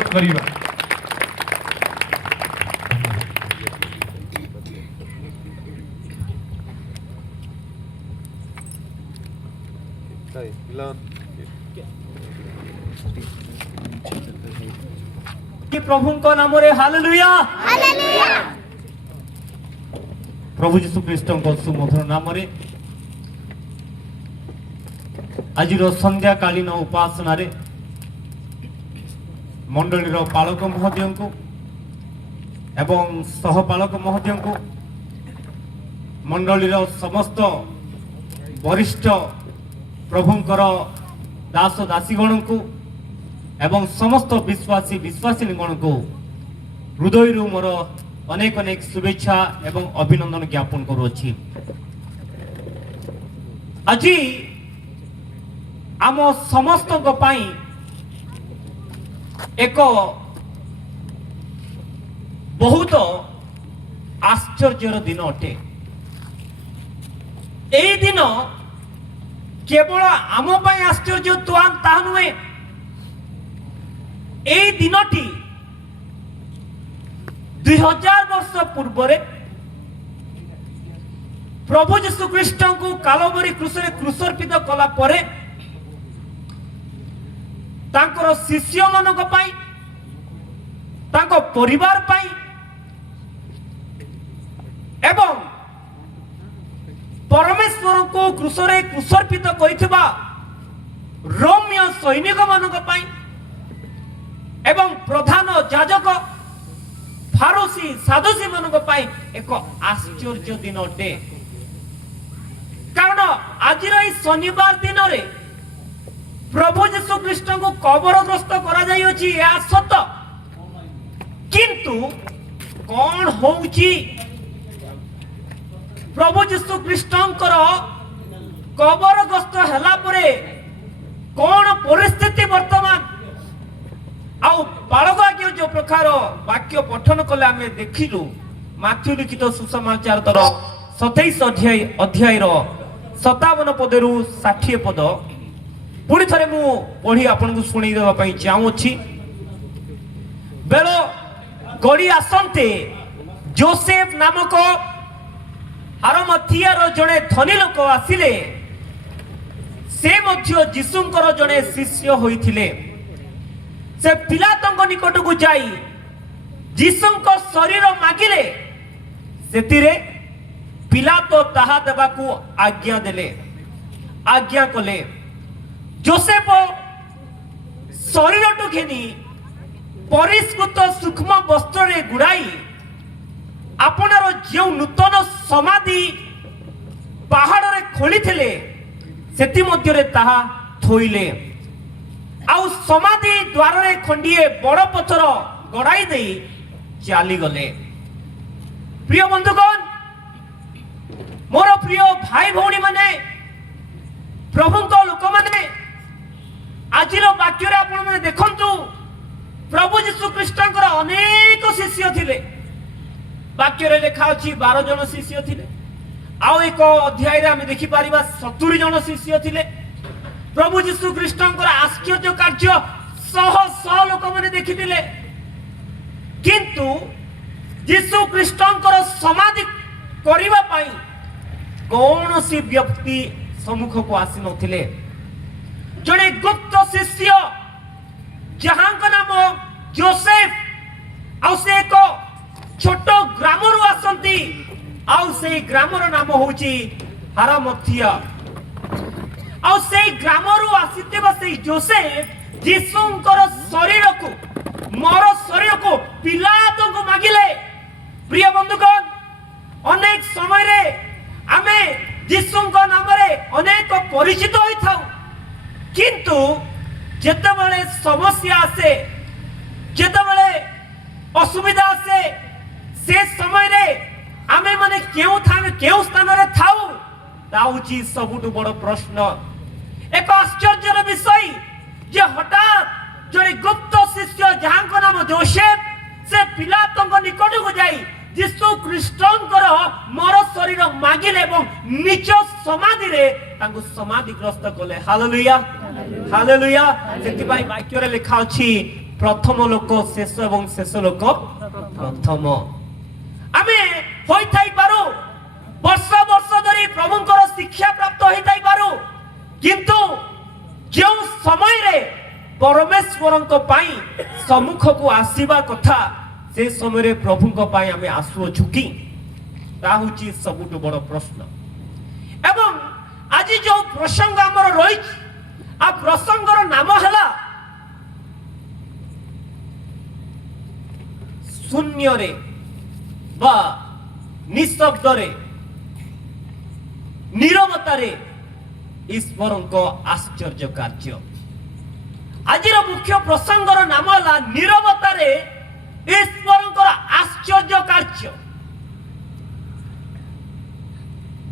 କରିବା। प्रभु नाम हालेलुया प्रभु जीशु ख्रीष्ट सुमधुर नाम आज संध्या कालीन उपासना मंडली पालक महोदय को एवं सहपालक महोदय को मंडली समस्त वरिष्ठ प्रभुंकर दास दासीगण को एवं समस्त विश्वासी विश्वासिनी गण को हृदय मोर अनेक अनेक शुभेच्छा एवं अभिनंदन ज्ञापन करुछि। आज आम समस्त एक बहुत आश्चर्यर दिन अटे। यही दिन केवल आम आश्चर्य ताहा नुहे, এই দিনটি 2000 वर्ष पूर्व प्रभु जीशु ख्रीष्ट को कालवरी क्रूसरे क्रूसर्पित कला परे तांकर शिष्य मानक पाई तांको परिवार पाई एवं परमेश्वर को क्रूसरे क्रूसर्पित करिथिबा रोमियो सैनिक मानक पाई एवं प्रधान जाजक फारोसी साधुसी मानक पाई एक आश्चर्य दिन अटे। कारण आज शनिवार दिन रे प्रभु जीशु ख्रीष्ट को कबरग्रस्त करा जाई अछि या सत, किंतु कौन होउची प्रभु जीशु ख्रीष्टंकर कबरग्रस्त हला परे कौन परिस्थिति वर्तमान आउ बालक आज्ञा जो प्रकार वाक्य पठन कले आम देखिलु माथ्यू लिखित सुसमाचार 27 अध्याय 57 पदरु 60 पद पुणी थरे मु पढ़ी आपन को सुनी देबा पई चाहूछि। बेलो गड़ी आसंते जोसेफ नामक आरमथियार जड़े धनी लोक आसिले, से मध्य जीशुंकर जड़े शिष्य होइथिले। से पिलातंग निकट को जाई जीशुंक शरीर मागिले, सेतिरे पिलातो ताहा देबा को आज्ञा देले आज्ञा कले। जोसेफ शरीर टू घेनी परिष्कृत सूक्ष्म वस्त्र रे गुड़ाई आपनार जो नूतन समाधि पहाड़ रे खोली थिले सेति मध्य रे ताहा थोइले। आउ समाधि द्वार रे खंडिए बड़ पथर गड़ाई दे चली गले। प्रिय बंधुगण, मोर प्रिय भाई भौणी माने, प्रभु लोक माने, आज वाक्य आपण माने देखंतु प्रभु जीशु ख्रीष्टंकर अनेक शिष्य थिले। वाक्य रे लिखा अछि 12 जन शिष्य थिले। आउ एक अध्याय रे हम देखि परिबा 70 जन शिष्य थिले। प्रभु जीशु ख्रीष्टंकर आश्चर्य कार्य सह सह लोक माने देखिथिले, किंतु जीशु ख्रीष्टंकर समाधि करिबा पई कौनसी व्यक्ति सम्मुख को आसी नथिले। जड़े गुप्त शिष्य जहां का नाम जोसेफ आउ से एक छोट ग्राम रु आसंती, आउ से ग्रामर नाम होची हारामथिया। आउ से ग्रामरु आसीतेबा से जोसेफ जीशुंकर शरीर को मोर शरीर को पिलातो को मागिले। प्रिय बंधुगण, अनेक समय रे आमे जीशुंक नाम रे अनेक परिचित होई थाउ, किंतु जेतेबेले समस्या आसे जेतेबेले असुविधा आसे से समय रे आमे माने केउ स्थान रे थाउ ताउची सबुटु बड़ प्रश्न। एक आश्चर्यर विषय जे हठात जड़े गुप्त शिष्य जहां को नाम जोसेफ से पिलातंक निकट को जाई जीशु ख्रीष्टंकर मोर शरीर मागिले एवं निज समाधि रे तांको समाधि ग्रस्त कले। Hallelujah hallelujah. सेति भाई वाक्य रे लिखा अछि प्रथम लोक शेष एवं शेष लोक प्रथम आमे होई थाई पारो वर्ष वर्ष धरी प्रभुंकर शिक्षा प्राप्त होई थाई पारो किंतु जो समय रे परमेश्वरंक पाई सम्मुख को आसीबा कथा से समय रे प्रभुंक पाई आमे आसु छुकी ता होची सबुटु बड़ प्रश्न एवं आज जो प्रसंग हमर रही आ प्रसंगर नाम हला शून्य रे बा निशब्द रे नीरवता रे ईश्वरंक आश्चर्य कार्य आज मुख्य प्रसंगर नाम हला नीरवता रे ईश्वरंक आश्चर्य कार्य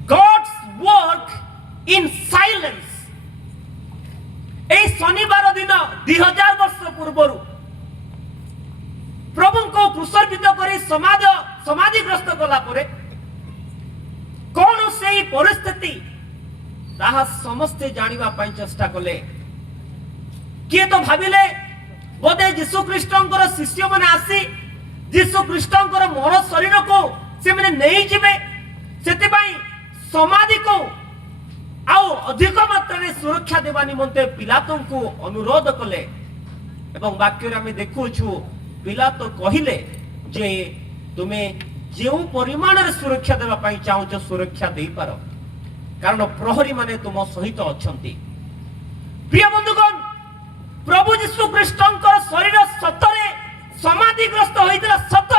God's work in silence ए शनिवार दिन 2000 वर्ष पूर्व प्रभु को क्रूसर्पित करी समाधिग्रस्त कला परे कौन से परिस्थिति ताहा समस्ते जानिबा पाई चेष्टा कले किए तो भाविले बोधे यीशु ख्रीष्टंकर शिष्य माने आसी यीशु ख्रीष्टंकर मर शरीर को से माने नहीं जिवे सेति पाई समाधि को आउ अधिक मात्रा रे सुरक्षा देवा निमंते पिलातों को अनुरोध कले एवं वाक्य रे हमें देखुछु पिलातो कहिले जे तुमे जेउ परिमाण रे सुरक्षा देवा पाई चाहो जो सुरक्षा देई पारो कारण प्रहरी माने तुम सहित अछंती प्रिय बंधुगण प्रभु यीशु ख्रीष्टंकर शरीर सतरे समाधिग्रस्त होइतला सत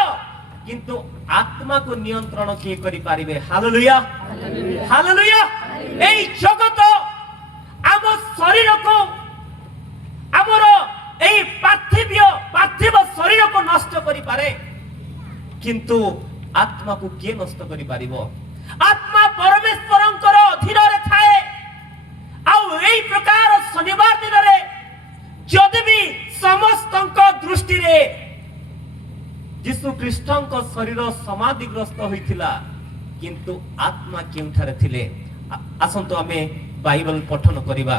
किंतु आत्मा को नियंत्रण किए करि पारिबे हालेलुया हालेलुया एई जगत आम शरीर को हमर एई पार्थिव शरीर को नष्ट करि पारे किंतु आत्मा को के नष्ट करि पारिबो आत्मा परमेश्वरंकर अधीन रे थाए आउ एई प्रकार शनिवार दिन रे जदि भी समस्तंक दृष्टि रे यीशु ख्रीष्टंक शरीर समाधिग्रस्त होइथिला किंतु आत्मा केउठारे थिले आसंतो आमे बाइबल पठन करिबा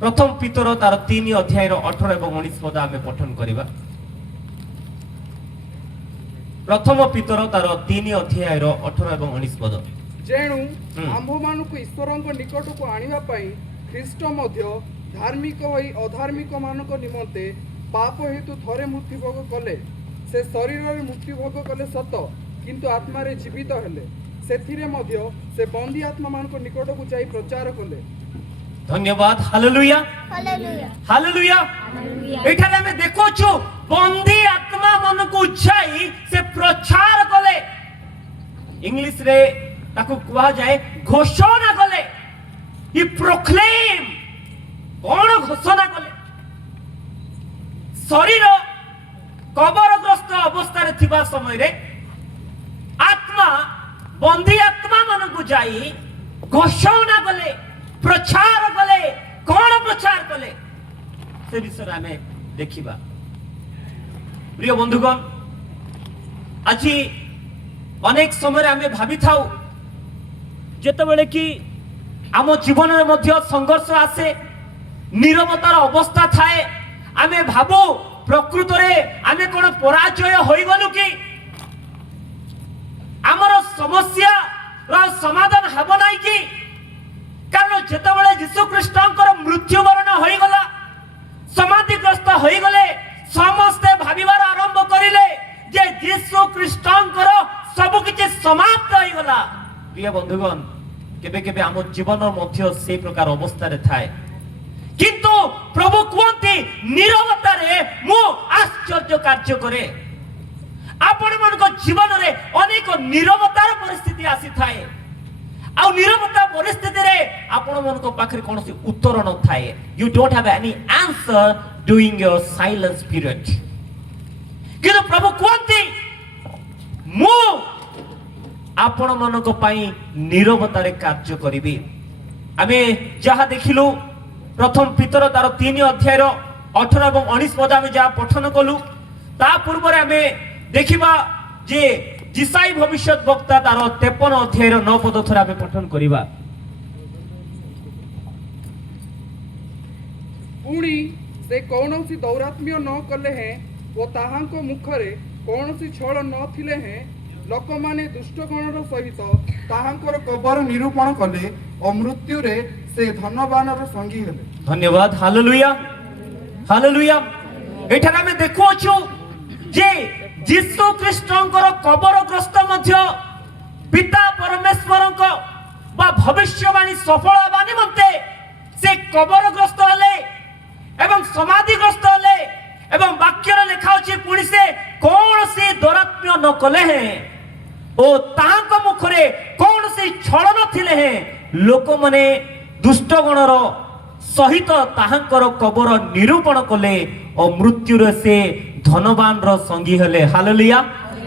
प्रथम पितर तार 3 अध्याय 18 एवं 19 पद आमे पठन करिबा प्रथम पितर तार 3 अध्याय 18 एवं 19 पद जेणु आम्भ मानक ईश्वरंक निकट को आनिबा पई ख्रीष्ट मध्य धार्मिक होई अधार्मिक मानक निमंते पाप हेतु थरे मृत्यु भोग कले से शरीर रे मृत्यु भोग कले सत किंतु आत्मा रे जीवित हेले सेथिरे मध्य से बंदी आत्मा मान को निकट को जाई प्रचार कले धन्यवाद हालेलुया हालेलुया हालेलुया एठारे हमें देखो छु बंदी आत्मा मन को जाई से प्रचार कले इंग्लिश रे ताको कुआ जाए घोषणा कले ही प्रोक्लेम कौन घोषणा कले शरीर कबरग्रस्त अवस्था रे थिबा समय रे आत्मा बंदी आत्मा मन को जाई घोषणा कले प्रचार कले कौन प्रचार कले से विषय हमें देखिबा प्रिय बंधुगण आज अनेक समय हमें भावी थाउ जेतेबेले कि आम जीवन में मध्य संघर्ष आसे नीरवतार अवस्था थाए आमे भाबो प्रकृत रे आमे कोन पराजय होई गलु कि हमर समस्या रा समाधान हबो नै कि कारण जेतेबेले यीशु ख्रीष्टंकर मृत्युवरण होई गला समाधिग्रस्त होई गले समस्त भाबिबार आरंभ करिले जे यीशु ख्रीष्टंकर सब किछि समाप्त होई गला प्रिय बंधुगण केबे केबे हम जीवन मध्य से प्रकार अवस्था रे थाए किंतु प्रभु कहते नीरवता रे मु आश्चर्य कार्य करे आपण मन को जीवन रे अनेक नीरवतार परिस्थिति आसी थाए आ नीरवता परिस्थिति रे आपण मन को पाखरे कोनोसी उत्तर न थाए you don't have any answer during your silence period किंतु प्रभु कहते मु आपण मन को पाई नीरवता रे कार्य करिबी आमे जहा देखिलु प्रथम पितर तार 3 अध्याय 18 एवं 19 पद आमे जहा पठन कलु ता पूर्व रे आमे देखिबा जे जिसाई भविष्यत वक्ता तार 53 अध्याय 9 पद थरा आमे पठन करिबा पुणी से कौनसी दौरात्म्य न कले हैं ओ ताहांको मुखरे कौनसी छल न थिले हैं लोकमाने दुष्टगणर सहित ताहांकर कबर निरूपण कले और मृत्यु रे से धनवानर संगी हेले। धन्यवाद। Hallelujah hallelujah. एठार आमे देखुछु जे यीशु ख्रीष्टंकर कबरग्रस्त मध्य पिता परमेश्वरक बा भविष्यवाणी सफल हेबा निमंते से कबरग्रस्त हेले एवं समाधिग्रस्त हेले एवं वाक्य लिखा अछि पुणी से कौन से दौरात्म्य न कले हैं ओ ताहांक मुखरे कौन से छल न थिले हैं लोक माने दुष्टगणर सहित ताहांकर कबर निरूपण कले और मृत्यु रे से धनवान रो संगी हेले। हालेलुया।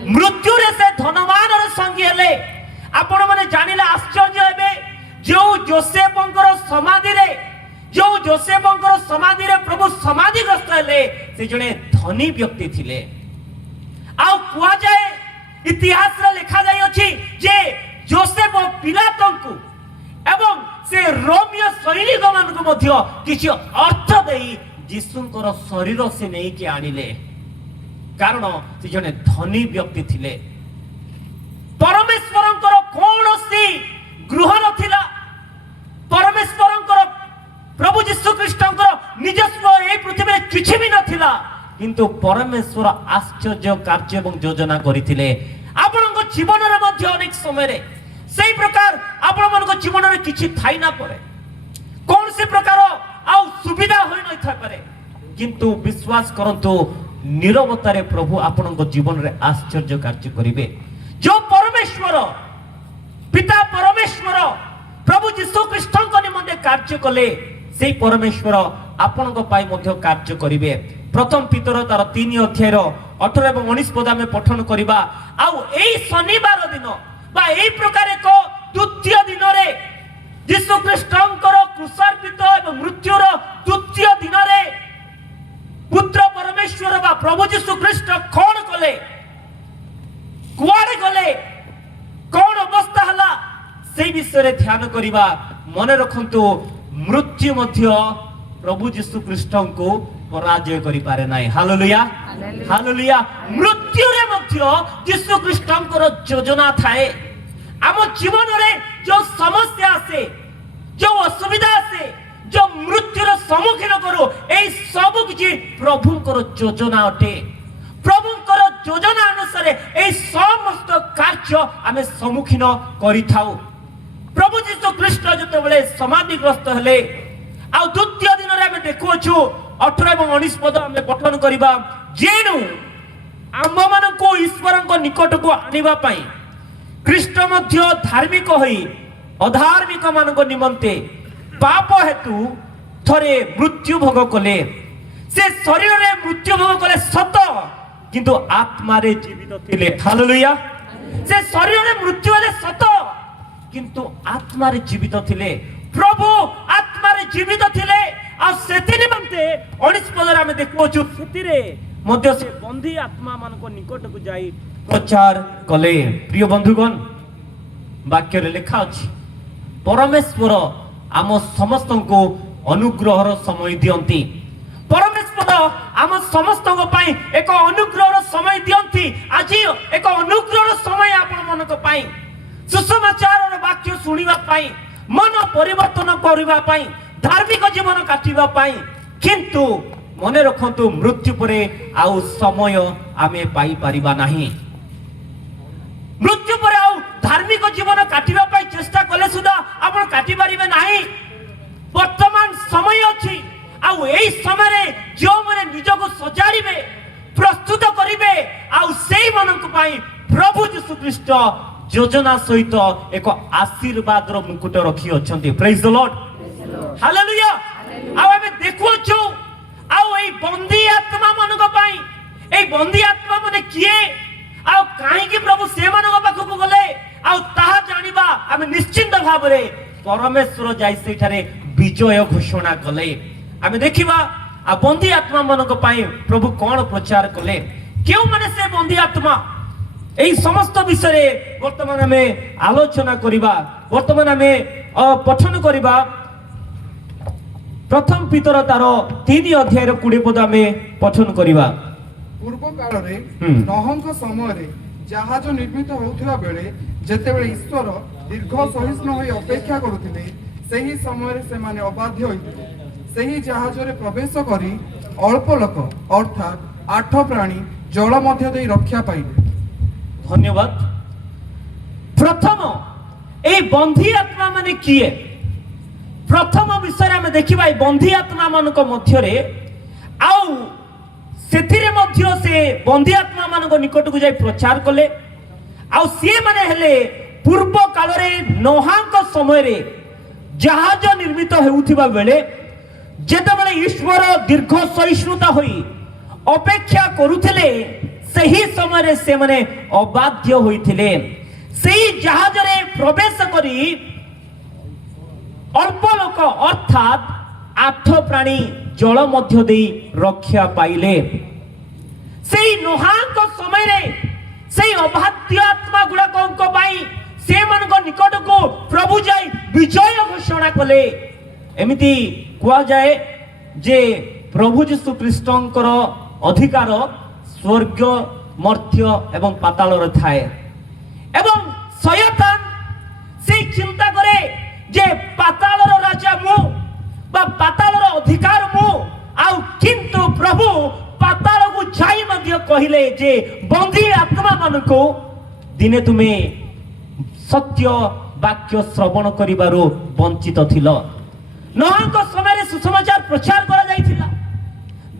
मृत्यु रे से धनवान रो संगी हेले। आपण माने जानिले आश्चर्य हेबे जो जोसेफंकर समाधि रे प्रभु समाधिग्रस्त हेले से जने धनी व्यक्ति थिले। आउ कुआ जाए इतिहास रे लिखा जाय अछि जे जोसेफ पिलातंकु एवं से रोमियो सैनिक मानक मध्य किछि अर्थ देई यीशुंकर शरीर से नै के आनिले कारण से जने धनी व्यक्ति थिले। परमेश्वरंकर कोनोसी गृह नथिला। परमेश्वरंकर प्रभु यीशु ख्रीष्टंकर निजस्व ए पृथ्वी में किछि भी नथिला किंतु परमेश्वर आश्चर्य कार्य एवं योजना करिथिले। आपनक जीवन रे मध्य अनेक समय रे सेही प्रकार आपण मनक जीवन रे किछि थाई ना परे कोन से प्रकार आउ सुविधा होई नै था पारे किंतु विश्वास करंतु निरवता रे प्रभु आपनक जीवन रे आश्चर्य कार्य करिवे। जो परमेश्वर पिता परमेश्वर प्रभु यीशु ख्रीष्टंक निमंते कार्य कले सेही परमेश्वर आपनक पाई मध्य कार्य करिवे। प्रथम पितर तार 3 अध्याय 18 एवं 19 पद में पठन करिबा। आउ एई शनिवार दिन बा एई प्रकार एक द्वितीय दिन रे यीशु ख्रीष्टंकर क्रूसार्पित एवं मृत्युर द्वितीय दिन रे पुत्र परमेश्वर बा प्रभु यीशु ख्रीष्ट कोन कले कुआडे गले कोन अवस्था हला सेही विषय रे ध्यान करिबा। मने रखंतु मृत्यु मध्य प्रभु यीशु ख्रीष्टंको पराजय करि पारे नाही। Hallelujah hallelujah. मृत्यु रे मध्य यीशु ख्रीष्टंकर योजना थाए। आम जीवन रे जो समस्या आसे जो असुविधा आसे जो मृत्युर सम्मुखीन करू ए सब किछि प्रभुंकर योजना अटे। प्रभुंकर योजना अनुसार ए समस्त कार्य आमे सम्मुखीन करि थाउ। प्रभु यीशु ख्रीष्ट जतबेले समाधिग्रस्त हेले आ द्वितीय दिन रे आमे देखुछु 18 एवं 19 पद आमे पठन करिबा। जेनु आम मानको ईश्वरଙ୍କ निकटको आनिबा पई ख्रीष्ट मध्य धार्मिक होई अधार्मिक मानको निमंते पाप हेतु थरे मृत्यु भोग कले। से शरीर रे मृत्यु भोग कले सत किंतु आत्मा रे जीवित थिले। हालेलुया। से शरीर रे मृत्यु हेले सत किंतु आत्मा रे जीवित थिले। प्रभु आत्मा रे जीवित थिले आ सेति निमंते 19 पद रे हम देखुछु सेति रे मध्य से बंधी आत्मा मानको निकट को जाई प्रचार कले। प्रिय बंधुगण वाक्य रे लिखा अछि परमेश्वर आम समस्त को अनुग्रहर समय दियंती। परमेश्वर आम समस्त पई एक अनुग्रहर समय दियंती। आज एक अनुग्रहर समय आपण मनक पई सुसमाचार वाक्य सुनिबा पई मन परिवर्तन करिबा पई धार्मिक जीवन काटिबा पई किंतु मने रखंतु मृत्यु परे आउ समय आमे पाई परिबा नाही। मृत्यु परे आउ धार्मिक जीवन काटिबा पई चेष्टा कले सुदा आपण काटि परिबे नाही। वर्तमान समय अछि आउ एई समय रे जो माने निजको सजाड़िबे प्रस्तुत करिवे आउ सेई मनक पई प्रभु यीशु ख्रीष्ट योजना सहित एक आशीर्वाद रो मुकुट रखी अछंती। Praise the lord hallelujah. आउ हमें देखुछु आउ एई बंदी आत्मा मनक पई एई बंदी आत्मा माने किए आउ काहे कि प्रभु से मनक पाखु गले आउ ताहा जानिबा हम निश्चिंत भाव रे परमेश्वर जाई सेठारे विजय घोषणा कले। हम देखिबा आ बंदी आत्मा मनक पई प्रभु कोन प्रचार कले केउ माने से बंदी आत्मा एई समस्त विषय रे वर्तमान हमें आलोचना करिबा। वर्तमान हमें पठन करिबा প্রথম পিতর তার 3 অধ্যায়ের 20 পদ আমি পঠন করিবা। ପୂର୍ବ କାଳରେ ହୁଁ। ନହଙ୍କ ସମୟରେ ଜାହାଜ ନିର୍ମିତ ହେଉଥିବା ବେଳେ ଯେତେବେଳେ ଈଶ୍ୱର ଦୀର୍ଘ ସହିଷ୍ଣୁ ହୋଇ ଅପେକ୍ଷା କରୁଥିଲେ ସେହି ସମୟରେ ସେମାନେ ଅବାଧ୍ୟ ହୋଇଥିଲେ। ସେହି ଜାହାଜରେ ପ୍ରବେଶ କରି ଅଳ୍ପ ଲୋକ ଅର୍ଥାତ୍ 8 ପ୍ରାଣୀ ଜଳ ମଧ୍ୟ ଦେଇ ରକ୍ଷା ପାଇଲେ। ধন্যবাদ। প্রথম এই বন্ধী আত্মা মানে কিয়ে? প্রথম বিষয়ে আমি দেখিবা এই বন্ধী আত্মা মানক মধ্যরে আউ সেথিরে মধ্য সে বন্ধী আত্মা মানক নিকটକୁ যাই প্রচার কলে আউ সে মানে হেলে পূর্ব কালরে নোহাঙ্ক সময়ে জাহাজ নির্মিত হেউথিবা বেলে যেতবেলে ঈশ্বর দীর্ঘ সহিষ্ণুতা হই অপেক্ষা করুଥିଲେ ସେହି ସମୟରେ ସେମାନେ ଅବାଧ୍ୟ ହୋଇଥିଲେ। ସେହି ଜାହାଜରେ ପ୍ରବେଶ କରି ଅଳ୍ପ ଲୋକ ଅର୍ଥାତ୍ 8 ପ୍ରାଣୀ ଜଳ ମଧ୍ୟ ଦେଇ ରକ୍ଷା ପାଇଲେ। ସେହି ନୋହାଙ୍କ ସମୟରେ ସେହି ଅବାଧ୍ୟ ଆତ୍ମା ଗୁଡ଼ାକଙ୍କ ପାଇଁ ସେମାନଙ୍କ ନିକଟକୁ ପ୍ରଭୁ ଯାଇ ବିଜୟ ଘୋଷଣା କଲେ। ଏମିତି କୁହାଯାଏ ଯେ ପ୍ରଭୁ ଯୀଶୁ ଖ୍ରୀଷ୍ଟଙ୍କର ଅଧିକାର ସ୍ୱର୍ଗ ମର୍ତ୍ତ୍ୟ ଏବଂ ପାତାଳରେ ଥାଏ ଏବଂ ଶୟତାନ ସେଇ ଚିନ୍ତା କରେ ଯେ ପାତାଳର ରାଜା ମୁଁ ବା ପାତାଳର ଅଧିକାର ମୁଁ ଆଉ କିନ୍ତୁ ପ୍ରଭୁ ପାତାଳକୁ ଯାଇ ମଧ୍ୟ କହିଲେ ଯେ ବନ୍ଦୀ ଆତ୍ମା ମାନଙ୍କୁ ଦିନେ ତୁମେ ସତ୍ୟ ବାକ୍ୟ ଶ୍ରବଣ କରିବାରୁ ବଞ୍ଚିତ ଥିଲ। ନୋହାଙ୍କ ସମୟରେ ସୁସମାଚାର ପ୍ରଚାର କରାଯାଇଥିଲା,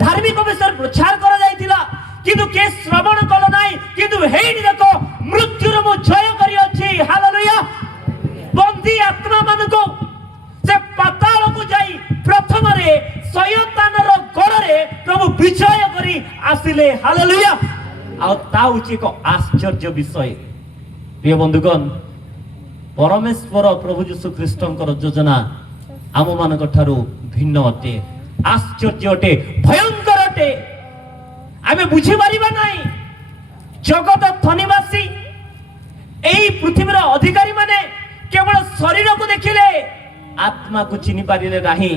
ଧାର୍ମିକ ବିଷୟରେ ପ୍ରଚାର କରାଯାଇଥିଲା, কিন্তু কে শ্রবণ কল নাই। কিন্তু হেইনি দেখো মৃত্যুর মু জয় করি অছি। হালেলুয়া। বন্দী আত্মা মানকু সে পাতালকু যাই প্রথমরে শয়তানর গড়রে প্রভু বিজয় করি আসিলে। হালেলুয়া। আর তা হচ্ছে এক আশ্চর্য বিষয়। প্রিয় বন্ধুগণ, পরমেশ্বর প্রভু যীশু খ্রিস্টଙ୍କର যোজনা ଆମ ମାନଙ୍କ ଠାରୁ ଭିନ୍ନ ଅଟେ, ଆଶ୍ଚର୍ଯ୍ୟ ଅଟେ, ଭୟଙ୍କର ଅଟେ। ଆମେ ବୁଝିପାରିବା ନାହିଁ। ଜଗତ ଧନିବାସୀ এই পৃথিবীর অধিকারী মানে কেবল শরীরକୁ ଦେଖିଲେ আত্মাକୁ চিনি ପାରିଲେ ନାହିଁ,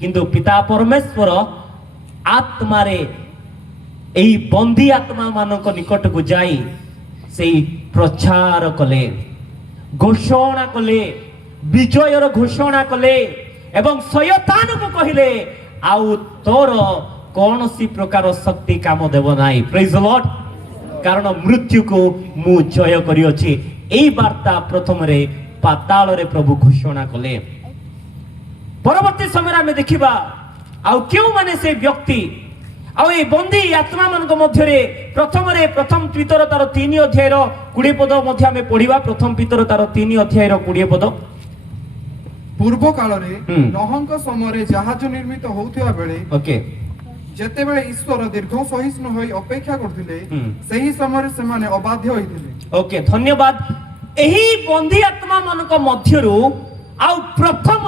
কিন্তু পিতা পরমেশ্বর আত্মারে এই বন্দী আত্মা ମାନଙ୍କ নিকটକୁ যাই সেই প্রচার কলে, ঘোষণা কলে, বিজয়র ঘোষণা কলে এবং শয়তানକୁ কহিলে ଆଉ ତୋର କୌଣସି ପ୍ରକାର ଶକ୍ତି କାମ ଦେବ ନାହିଁ। ପ୍ରେଜ୍ ଦ ଲର୍ଡ। କାରଣ ମୃତ୍ୟୁକୁ ମୁଁ ଜୟ କରିଅଛି। এই ବାର୍ତ୍ତା ପ୍ରଥମରେ ପାତାଳରେ ପ୍ରଭୁ ଘୋଷଣା କଲେ। ପରବର୍ତ୍ତୀ ସମୟରେ ଆମେ ଦେଖିବା ଆଉ କେଉଁମାନେ ସେ ବ୍ୟକ୍ତି ଆଉ এই ବନ୍ଦୀ ଆତ୍ମା ମାନଙ୍କ ମଧ୍ୟରେ ପ୍ରଥମରେ ପ୍ରଥମ ପିତର ତାର 3 ଅଧ୍ୟାୟର 20 ପଦ ମଧ୍ୟ ଆମେ ପଢିବା। ପ୍ରଥମ ପିତର ତାର 3 ଅଧ୍ୟାୟର 20 ପଦ। ପୂର୍ବ କାଳରେ ନହଙ୍କ ସମୟରେ ଜାହାଜ ନିର୍ମିତ ହେଉଥିବା ବେଳେ ଓକେ, ଯେତେବେଳେ ଈଶ୍ୱର ଦୀର୍ଘ ସହିଷ୍ଣୁ ହୋଇ ଅପେକ୍ଷା କରୁଥିଲେ ସେହି ସମୟରେ ସେମାନେ ଅବାଧ୍ୟ ହୋଇଥିଲେ। ଓକେ, ଧନ୍ୟବାଦ। ଏହି ବନ୍ଦୀ ଆତ୍ମା ମାନଙ୍କ ମଧ୍ୟରୁ ଆଉ ପ୍ରଥମ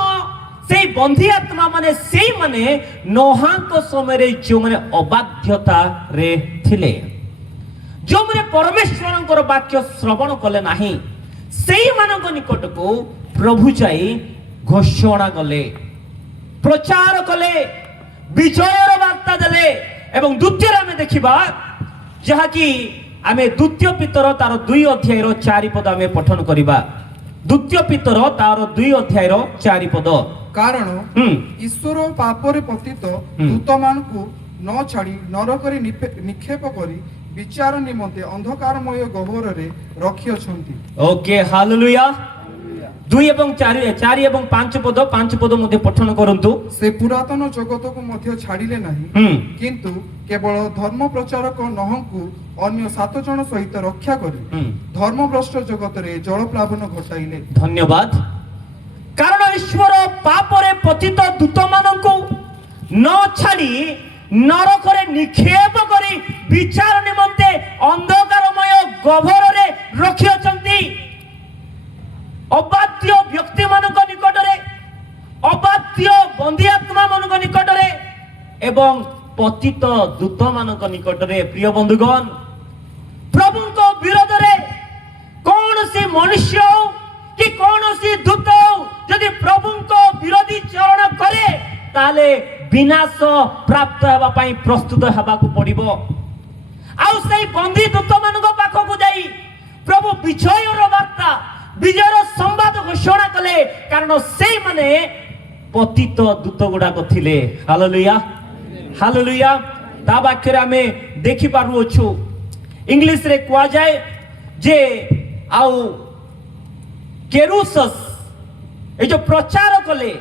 ସେଇ ବନ୍ଦୀ ଆତ୍ମା ମାନେ ସେଇମାନେ ନୋହାଙ୍କ ସମୟରେ ଯେଉଁମାନେ ଅବାଧ୍ୟତାରେ ଥିଲେ, ଯେଉଁମାନେ ପରମେଶ୍ୱରଙ୍କର ବାକ୍ୟ ଶ୍ରବଣ କଲେ ନାହିଁ, ସେଇମାନଙ୍କ ନିକଟକୁ ପ୍ରଭୁ ଯାଇ ଘୋଷଣା କଲେ, ପ୍ରଚାର କଲେ, ବିଜୟର ବାର୍ତ୍ତା ଦେଲେ। ଏବଂ ଦ୍ୱିତୀୟରେ ଆମେ ଦେଖିବା ଯାହାକି ଆମେ ଦ୍ୱିତୀୟ ପିତର ତାର 2 ଅଧ୍ୟାୟର 4 ପଦ ଆମେ ପଠନ କରିବା। ଦ୍ୱିତୀୟ ପିତର ତାର 2 ଅଧ୍ୟାୟର 4 ପଦ। କାରଣ ଈଶ୍ୱର ପାପରେ ପତିତ ଦୂତମାନଙ୍କୁ ନ ଛାଡ଼ି ନରକରେ ନିକ୍ଷେପ କରି ବିଚାର ନିମନ୍ତେ ଅନ୍ଧକାରମୟ ଗହ୍ୱରରେ ରଖିଅଛନ୍ତି। Okay, hallelujah. 2 ଏବଂ 4 ଏବଂ 5 ପଦ, 5 ପଦ ମଧ୍ୟ ପଠନ କରନ୍ତୁ। ସେ ପୁରାତନ ଜଗତକୁ ମଧ୍ୟ ଛାଡ଼ିଲେ ନାହିଁ, କିନ୍ତୁ କେବଳ ଧର୍ମ ପ୍ରଚାରକ ନହଙ୍କୁ ଅନ୍ୟ 7 ଜଣ ସହିତ ରକ୍ଷା କରି ଧର୍ମଭ୍ରଷ୍ଟ ଜଗତରେ ଜଳପ୍ଲାବନ ଘଟାଇଲେ। ଧନ୍ୟବାଦ। କାରଣ ଈଶ୍ୱର ପାପରେ ପତିତ ଦୂତମାନଙ୍କୁ ନ ଛାଡ଼ି ନରକରେ ନିକ୍ଷେପ କରି ବିଚାର ନିମନ୍ତେ ଅନ୍ଧକାରମୟ ଗହ୍ୱରରେ ରଖିଅଛନ୍ତି। ଅବାଧ୍ୟ ବ୍ୟକ୍ତି ମାନଙ୍କ ନିକଟରେ, ଅବାଧ୍ୟ ବନ୍ଦୀ ଆତ୍ମା ମାନଙ୍କ ନିକଟରେ ଏବଂ ପତିତ ଦୂତ ମାନଙ୍କ ନିକଟରେ। ପ୍ରିୟ ବନ୍ଧୁଗଣ, ପ୍ରଭୁଙ୍କ ବିରୋଧରେ କୌଣସି ମନୁଷ୍ୟ କି କୌଣସି ଦୂତ ଯଦି ପ୍ରଭୁଙ୍କ ବିରୋଧୀ ଚରଣ କରେ ताले विनाश प्राप्त हेबा पई प्रस्तुत हेबाकू पड़िबो आउ सेई बंदी दूत मानको पाखकू जाई प्रभु विजयर वार्ता विजयर संवाद घोषणा कले कारण से माने पतित दूत गुडाक थिले हालेलुया हालेलुया ता वाक्य रे हमें देखि पारु अछु इंग्लिश रे कुआ जाय जे आउ केरुसस ए जो प्रचार कले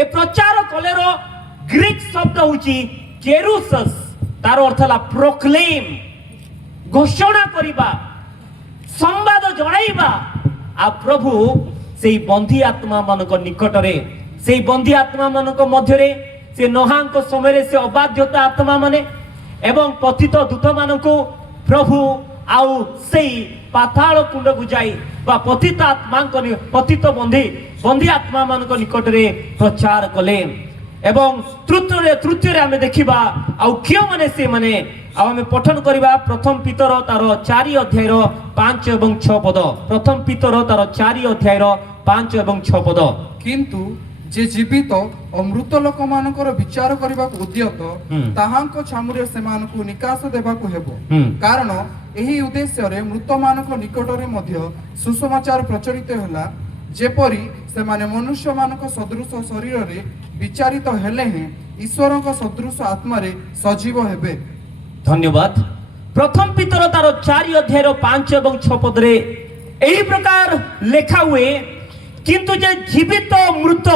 ए प्रचार कलेरो ग्रीक शब्द होची केरुसस तार अर्थ ला प्रोक्लेम घोषणा करिबा संवाद जणाइबा आ प्रभु सेई बंधी आत्मा मानक निकट रे सेई बंधी आत्मा मानक मध्य रे से नहांक समय रे से अबाध्यता आत्मा माने एवं पतित दूत मानक प्रभु आउ सेई पाताल कुंड को जाई बा पतित आत्मा पतित बंधी आत्मा मानक निकट रे प्रचार कले एवं तृतीय रे हमें देखिबा आउ क्यों माने से माने आमे पठन करिबा प्रथम पितर तार 4 अध्याय 5 एवं 6 पद प्रथम पितर तार 4 अध्याय 5 एवं 6 पद किंतु जे जीवित और मृत लोक मानकर विचार करबा उद्यत ताहांक छामुरे सेमानकु निकास देबाकु हेबो कारण एही उद्देश्य रे मृत मानक निकट रे मध्य सुसमाचार प्रचलित होला जेपरी सेमाने मनुष्य मानक सदृश शरीर रे विचारित हेले हैं ईश्वरक सदृश आत्मा रे सजीव हेबे धन्यवाद प्रथम पितर तार 4 अध्याय 5 एवं 6 पद रे एही प्रकार लेखा हुए किंतु जे जीवित मृत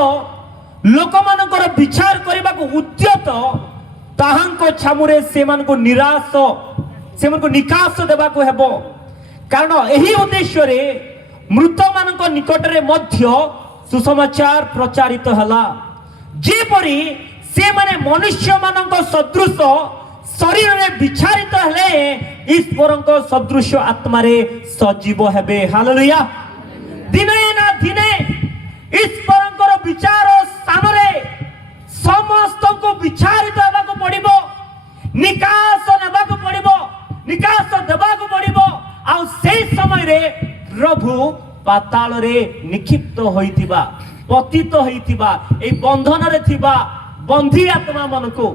लोक मानकर विचार करबा को उद्यत ताहांको छामुरे सेमानको निराश सेमानको निकास देबा को हेबो कारण एही उद्देश्य रे मृत मानक निकट रे मध्य सुसमाचार प्रचारित हला जेपरी से माने मनुष्य मानक सदृश शरीर रे विचारित हले ईश्वरक सदृश आत्मा रे सजीव हेबे हालेलुया दिने ना दिने ईश्वरकर विचार स्थान रे समस्त को विचारित हेबा को पड़िबो निकास नेबा को पड़िबो निकास देबा को पड़िबो आ से समय रे प्रभु पाताल रे निक्षिप्त होइतिबा पतित होइतिबा ए बंधन रे थिबा बंधी आत्मा मानको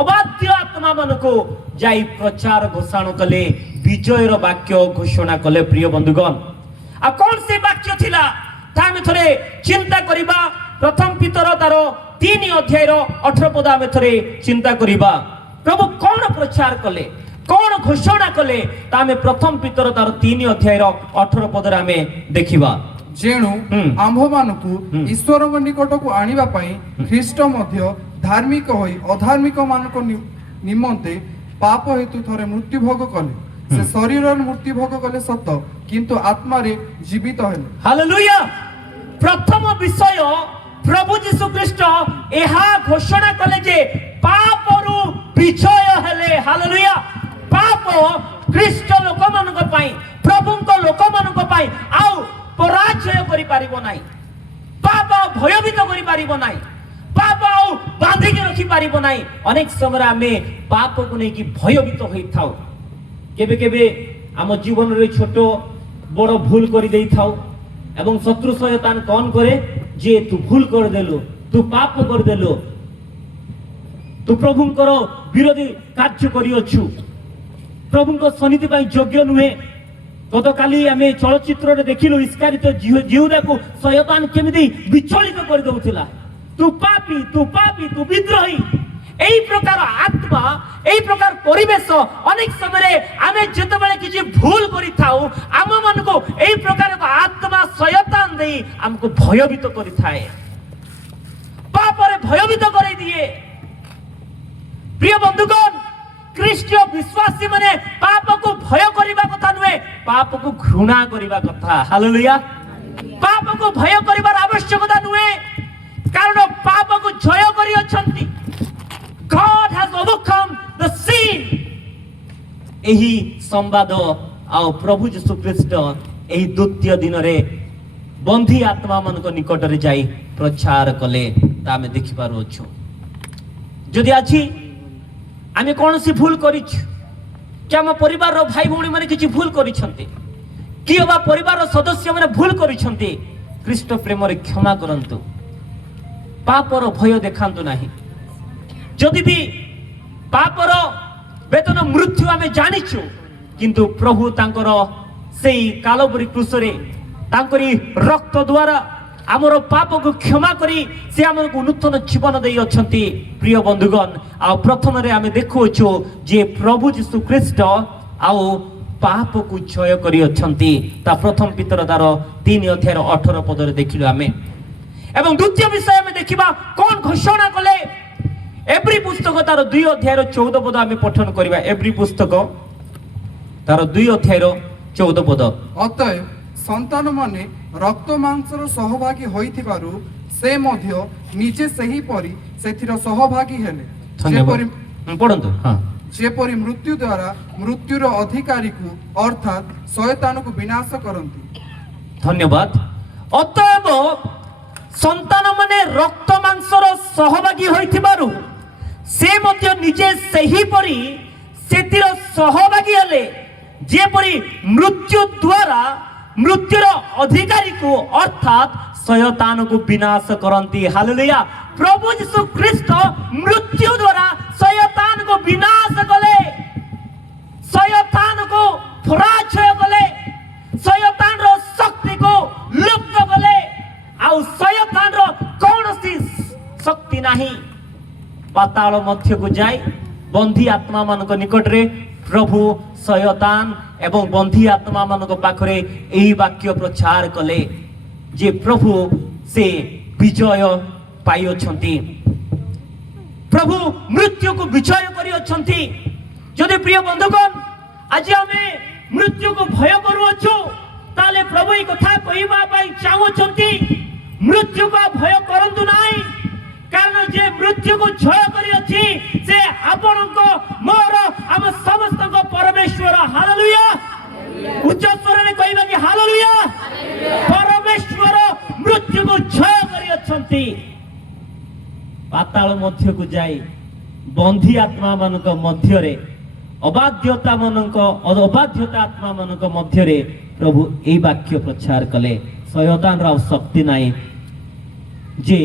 अबाध्य आत्मा मानको जाई प्रचार घोषणा कले विजयर वाक्य घोषणा कले प्रिय बंधुगण आ कौन से वाक्य थिला तामे थरे चिंता करिबा प्रथम पितर तार 3 अध्याय 18 पद आमे थरे चिंता करिबा प्रभु कौन प्रचार कले कौन घोषणा कले तामे प्रथम पितर तार 3 अध्याय 18 पद रे आमे देखिबा जेणु आंभ मानकु ईश्वर निकट को आनिबा पई ख्रीष्ट मध्य धार्मिक होई अधार्मिक मानक निमंते पाप हेतु थरे मृत्यु भोग कले से शरीर मृत्यु भोग कले सत किंतु आत्मा रे जीवित हेले हालेलुया प्रथम विषय प्रभु यीशु ख्रीष्ट एहा घोषणा कले जे पापरु विजय हेले हालेलुया पाप ख्रीष्ट लोक मानक पई प्रभुଙ୍କ लोक मानक पई आउ पराजय करि पारिबो नाही पाप भयभीत करि पारिबो नाही पाप आउ बांधी के रखि पारिबो नाही अनेक समय आमे पाप को नै कि भयभीत होई थाउ केबे केबे आम जीवन रे छोट बड़ भूल करि देई थाउ एवं शत्रु शयतान कौन करे जे तू भूल कर देलु तू पाप कर देलु तू प्रभुंकर विरोधी कार्य करि अछु प्रभुंक सन्निधि पई योग्य नुहे गतकाली आमे चलचित्र रे देखिलु इस्कारित जिहुदा को शयतान केमिति विचलित कर दउथिला तू पापी तू विद्रोही एई प्रकार आत्मा एई प्रकार परिवेश अनेक समय आमे जतबेले किछि भूल करि थाउ आम मन को एई प्रकार आत्मा शयतान देई हमको भयभीत करि थाए पाप रे भयभीत करि दिए प्रिय बंधुगण ख्रीष्टीय विश्वासी माने पाप को भय करिबा कथा नुहे पाप को घृणा करिबा कथा हालेलुया पाप को भय करिबार आवश्यकता नुहे कारण पाप को जय करि अछंती God has overcome the sin एही संवाद आ प्रभु यीशु ख्रीष्ट एही द्वितीय दिन रे बंधी आत्मा मन को निकट रे जाई प्रचार कले ता में देखि पारो छु जदि आछि आमे कोनसी भूल करिछ कि हम परिवार रो भाई भौणी माने किछि भूल करिछंती कि बा परिवार रो सदस्य माने भूल करिछंती ख्रीष्ट प्रेम रे क्षमा करंतु ପାପର ଭୟ ଦେଖାନ୍ତୁ ନାହିଁ। ଯଦି ବି ପାପର ବେତନ ମୃତ୍ୟୁ ଆମେ ଜାଣିଛୁ, କିନ୍ତୁ ପ୍ରଭୁ ତାଙ୍କର ସେଇ କାଲବରୀ କ୍ରୁଶରେ ତାଙ୍କରି ରକ୍ତ ଦ୍ୱାରା ଆମର ପାପକୁ କ୍ଷମା କରି ସେ ଆମକୁ ନୂତନ ଜୀବନ ଦେଇ ଅଛନ୍ତି। ପ୍ରିୟ ବନ୍ଧୁଗଣ, ଆଉ ପ୍ରଥମରେ ଆମେ ଦେଖୁଅଛୁ ଯେ ପ୍ରଭୁ ଯୀଶୁ ଖ୍ରୀଷ୍ଟ ଆଉ ପାପକୁ ଜୟ କରି ଅଛନ୍ତି। ତା ପ୍ରଥମ ପିତର ତାର 3 ଅଧ୍ୟାୟର 18 ପଦରେ ଦେଖିଲୁ ଆମେ। ଏବଂ ଦ୍ୱିତୀୟ ବିଷୟ ଆମେ ଦେଖିବା କଣ ଘୋଷଣା କଲେ। ଏବ୍ରୀ ପୁସ୍ତକ ତାର 2 ଅଧ୍ୟାୟର 14 ପଦ ଆମେ ପଠନ କରିବା। ଏବ୍ରୀ ପୁସ୍ତକ ତାର 2 ଅଧ୍ୟାୟର 14 ପଦ। ଅତଏବ ସନ୍ତାନ ମାନେ ରକ୍ତ ମାଂସର ସହଭାଗୀ ହୋଇଥିବାରୁ ସେ ମଧ୍ୟ ନିଜେ ସେହିପରି ସେଥିର ସହଭାଗୀ ହେଲେ। ଧନ୍ୟବାଦ। ପଢନ୍ତୁ। ହଁ, ଯେପରି ମୃତ୍ୟୁ ଦ୍ୱାରା ମୃତ୍ୟୁର ଅଧିକାରୀକୁ ଅର୍ଥାତ୍ ଶୟତାନକୁ ବିନାଶ କରନ୍ତି। ଧନ୍ୟବାଦ। ଅତଏବ ସନ୍ତାନ ମାନେ ରକ୍ତ ମାଂସର ସହଭାଗୀ ହୋଇଥିବାରୁ ସେ ମଧ୍ୟ ନିଜେ ସେହିପରି ସେଥିର ସହଭାଗୀ ହେଲେ, ଯେପରି ମୃତ୍ୟୁ ଦ୍ୱାରା ମୃତ୍ୟୁର ଅଧିକାରୀକୁ ଅର୍ଥାତ୍ ଶୟତାନକୁ ବିନାଶ କରନ୍ତି। ହାଲେଲୁୟା। ପ୍ରଭୁ ଯୀଶୁ ଖ୍ରୀଷ୍ଟ ମୃତ୍ୟୁ ଦ୍ୱାରା ଶୟତାନକୁ ବିନାଶ କଲେ, ଶୟତାନକୁ ପରାଜୟ କଲେ, ଶୟତାନର ଶକ୍ତିକୁ ଲୁପ୍ତ କଲେ। ଆଉ ଶୟତାନର କୌଣସି ଶକ୍ତି ନାହିଁ ପାତାଳ ମଧ୍ୟକୁ ଯାଇ ବନ୍ଦୀ ଆତ୍ମା ମାନଙ୍କ ନିକଟରେ ପ୍ରଭୁ ଶୟତାନ ଏବଂ ବନ୍ଦୀ ଆତ୍ମା ମାନଙ୍କ ପାଖରେ ଏହି ବାକ୍ୟ ପ୍ରଚାର କଲେ ଯେ ପ୍ରଭୁ ସେ ବିଜୟ ପାଇଅଛନ୍ତି, ପ୍ରଭୁ ମୃତ୍ୟୁକୁ ବିଜୟ କରିଅଛନ୍ତି। ଯଦି ପ୍ରିୟ ବନ୍ଧୁଗଣ ଆଜି ଆମେ ମୃତ୍ୟୁକୁ ଭୟ କରୁଅଛୁ, ତାହେଲେ ପ୍ରଭୁ ଏହି କଥା କହିବା ପାଇଁ ଚାହୁଁଛନ୍ତି ମୃତ୍ୟୁକୁ ଭୟ କରନ୍ତୁ ନାହିଁ, କାରଣ ଯେ ମୃତ୍ୟୁକୁ ଜୟ କରିଅଛି ସେ ଆପଣଙ୍କ ମୋର ଆମ ସମସ୍ତଙ୍କ ପରମେଶ୍ୱର। ହାଲେଲୁୟା। ଉଚ୍ଚ ସ୍ୱରରେ କହିବା କି ହାଲେଲୁୟା। ପରମେଶ୍ୱର ମୃତ୍ୟୁକୁ ଜୟ କରିଅଛନ୍ତି। ପାତାଳ ମଧ୍ୟକୁ ଯାଇ ବନ୍ଦୀ ଆତ୍ମା ମାନଙ୍କ ମଧ୍ୟରେ ଅବାଧ୍ୟତା ଆତ୍ମା ମାନଙ୍କ ମଧ୍ୟରେ ପ୍ରଭୁ ଏହି ବାକ୍ୟ ପ୍ରଚାର କଲେ। ଶୟତାନର ଆଉ ଶକ୍ତି ନାହିଁ ଯେ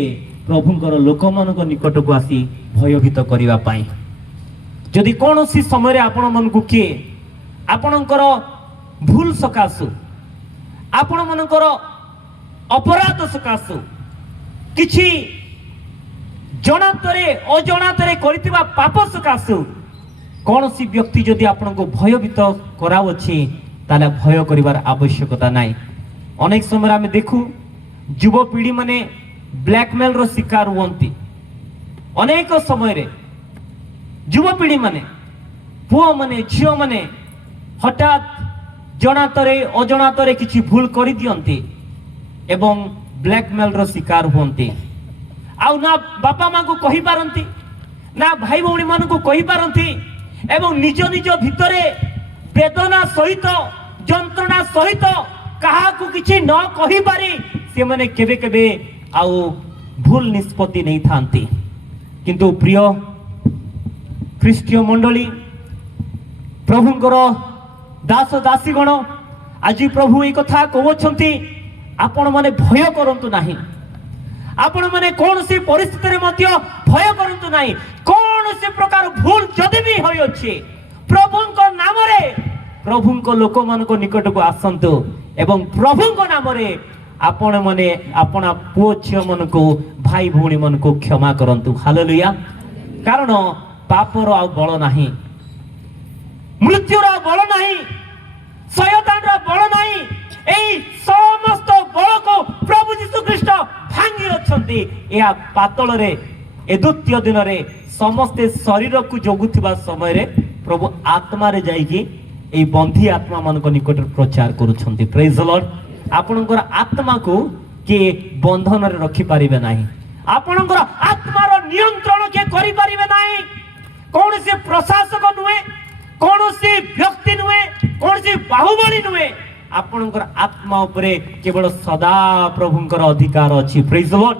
ପ୍ରଭୁଙ୍କର ଲୋକମାନଙ୍କ ନିକଟକୁ ଆସି ଭୟଭୀତ କରିବା ପାଇଁ। ଯଦି କୌଣସି ସମୟରେ ଆପଣମାନଙ୍କୁ କିଏ ଆପଣଙ୍କର ଭୁଲ ସକାଶୁ, ଆପଣମାନଙ୍କର ଅପରାଧ ସକାଶୁ, କିଛି ଜଣାତରେ ଅଜଣାତରେ କରିଥିବା ପାପ ସକାଶୁ କୌଣସି ବ୍ୟକ୍ତି ଯଦି ଆପଣଙ୍କୁ ଭୟଭୀତ କରାଉଅଛି, ତାହେଲେ ଭୟ କରିବାର ଆବଶ୍ୟକତା ନାହିଁ। ଅନେକ ସମୟରେ ଆମେ ଦେଖୁ ଯୁବପିଢ଼ି ମାନେ ବ୍ଲାକମେଲର ଶିକାର ହୁଅନ୍ତି। ଅନେକ ସମୟରେ ଯୁବପିଢ଼ି ମାନେ, ପୁଅମାନେ, ଝିଅମାନେ ହଠାତ୍ ଜଣାତରେ ଅଜଣାତରେ କିଛି ଭୁଲ କରିଦିଅନ୍ତି ଏବଂ ବ୍ଲାକମେଲର ଶିକାର ହୁଅନ୍ତି। ଆଉ ନା ବାପା ମାଙ୍କୁ କହିପାରନ୍ତି, ନା ଭାଇ ଭଉଣୀ ମାନଙ୍କୁ କହିପାରନ୍ତି ଏବଂ ନିଜ ନିଜ ଭିତରେ ବେଦନା ସହିତ, ଯନ୍ତ୍ରଣା ସହିତ କାହାକୁ କିଛି ନ କହିପାରି ସେମାନେ କେବେ କେବେ ଆଉ ଭୁଲ ନିଷ୍ପତ୍ତି ନେଇଥାନ୍ତି। କିନ୍ତୁ ପ୍ରିୟ ଖ୍ରୀଷ୍ଟୀୟ ମଣ୍ଡଳୀ, ପ୍ରଭୁଙ୍କର ଦାସ ଦାସୀଗଣ, ଆଜି ପ୍ରଭୁ ଏହି କଥା କହୁଅଛନ୍ତି ଆପଣମାନେ ଭୟ କରନ୍ତୁ ନାହିଁ। ଆପଣମାନେ କୌଣସି ପରିସ୍ଥିତିରେ ମଧ୍ୟ ଭୟ କରନ୍ତୁ ନାହିଁ। କୌଣସି ପ୍ରକାର ଭୁଲ ଯଦି ବି ହୋଇଅଛି, ପ୍ରଭୁଙ୍କ ନାମରେ ପ୍ରଭୁଙ୍କ ଲୋକମାନଙ୍କ ନିକଟକୁ ଆସନ୍ତୁ ଏବଂ ପ୍ରଭୁଙ୍କ ନାମରେ ଆପଣମାନେ ଆପଣ ପୁଅ ଝିଅ ମାନଙ୍କୁ, ଭାଇ ଭଉଣୀ ମାନଙ୍କୁ କ୍ଷମା କରନ୍ତୁ। ହାଲେଲୁୟା। କାରଣ ପାପର ଆଉ ବଳ ନାହିଁ, ମୃତ୍ୟୁର ଆଉ ବଳ ନାହିଁ, ଶୟତାନର ବଳ ନାହିଁ। এই সমস্ত বলକୁ প্রভু যীশু খ্রিস্ট ভাঙি অଛନ୍ତି। ଏହା ପାତଳରେ ଏ ଦ୍ୱିତୀୟ ଦିନରେ ସମସ୍ତେ ଶରୀରକୁ ଜଗୁଥିବା ସମୟରେ ପ୍ରଭୁ ଆତ୍ମାରେ ଯାଇକି এই ବନ୍ଦୀ ଆତ୍ମା ମାନଙ୍କ ନିକଟରେ ପ୍ରଚାର କରୁଛନ୍ତି। ପ୍ରେଜ୍ ଦ ଲର୍ଡ। ଆପଣଙ୍କର ଆତ୍ମାକୁ କିଏ ବନ୍ଧନରେ ରଖିପାରିବେ ନାହିଁ, ଆପଣଙ୍କର ଆତ୍ମାର ନିୟନ୍ତ୍ରଣ କିଏ କରିପାରିବେ ନାହିଁ। କୌଣସି ପ୍ରଶାସକ ନୁହେଁ, କୌଣସି ବ୍ୟକ୍ତି ନୁହେଁ, କୌଣସି ବାହୁବଳୀ ନୁହେଁ। ଆପଣଙ୍କର ଆତ୍ମା ଉପରେ କେବଳ ସଦା ପ୍ରଭୁଙ୍କର ଅଧିକାର ଅଛି। ପ୍ରେଜ୍ ଦ ଲର୍ଡ।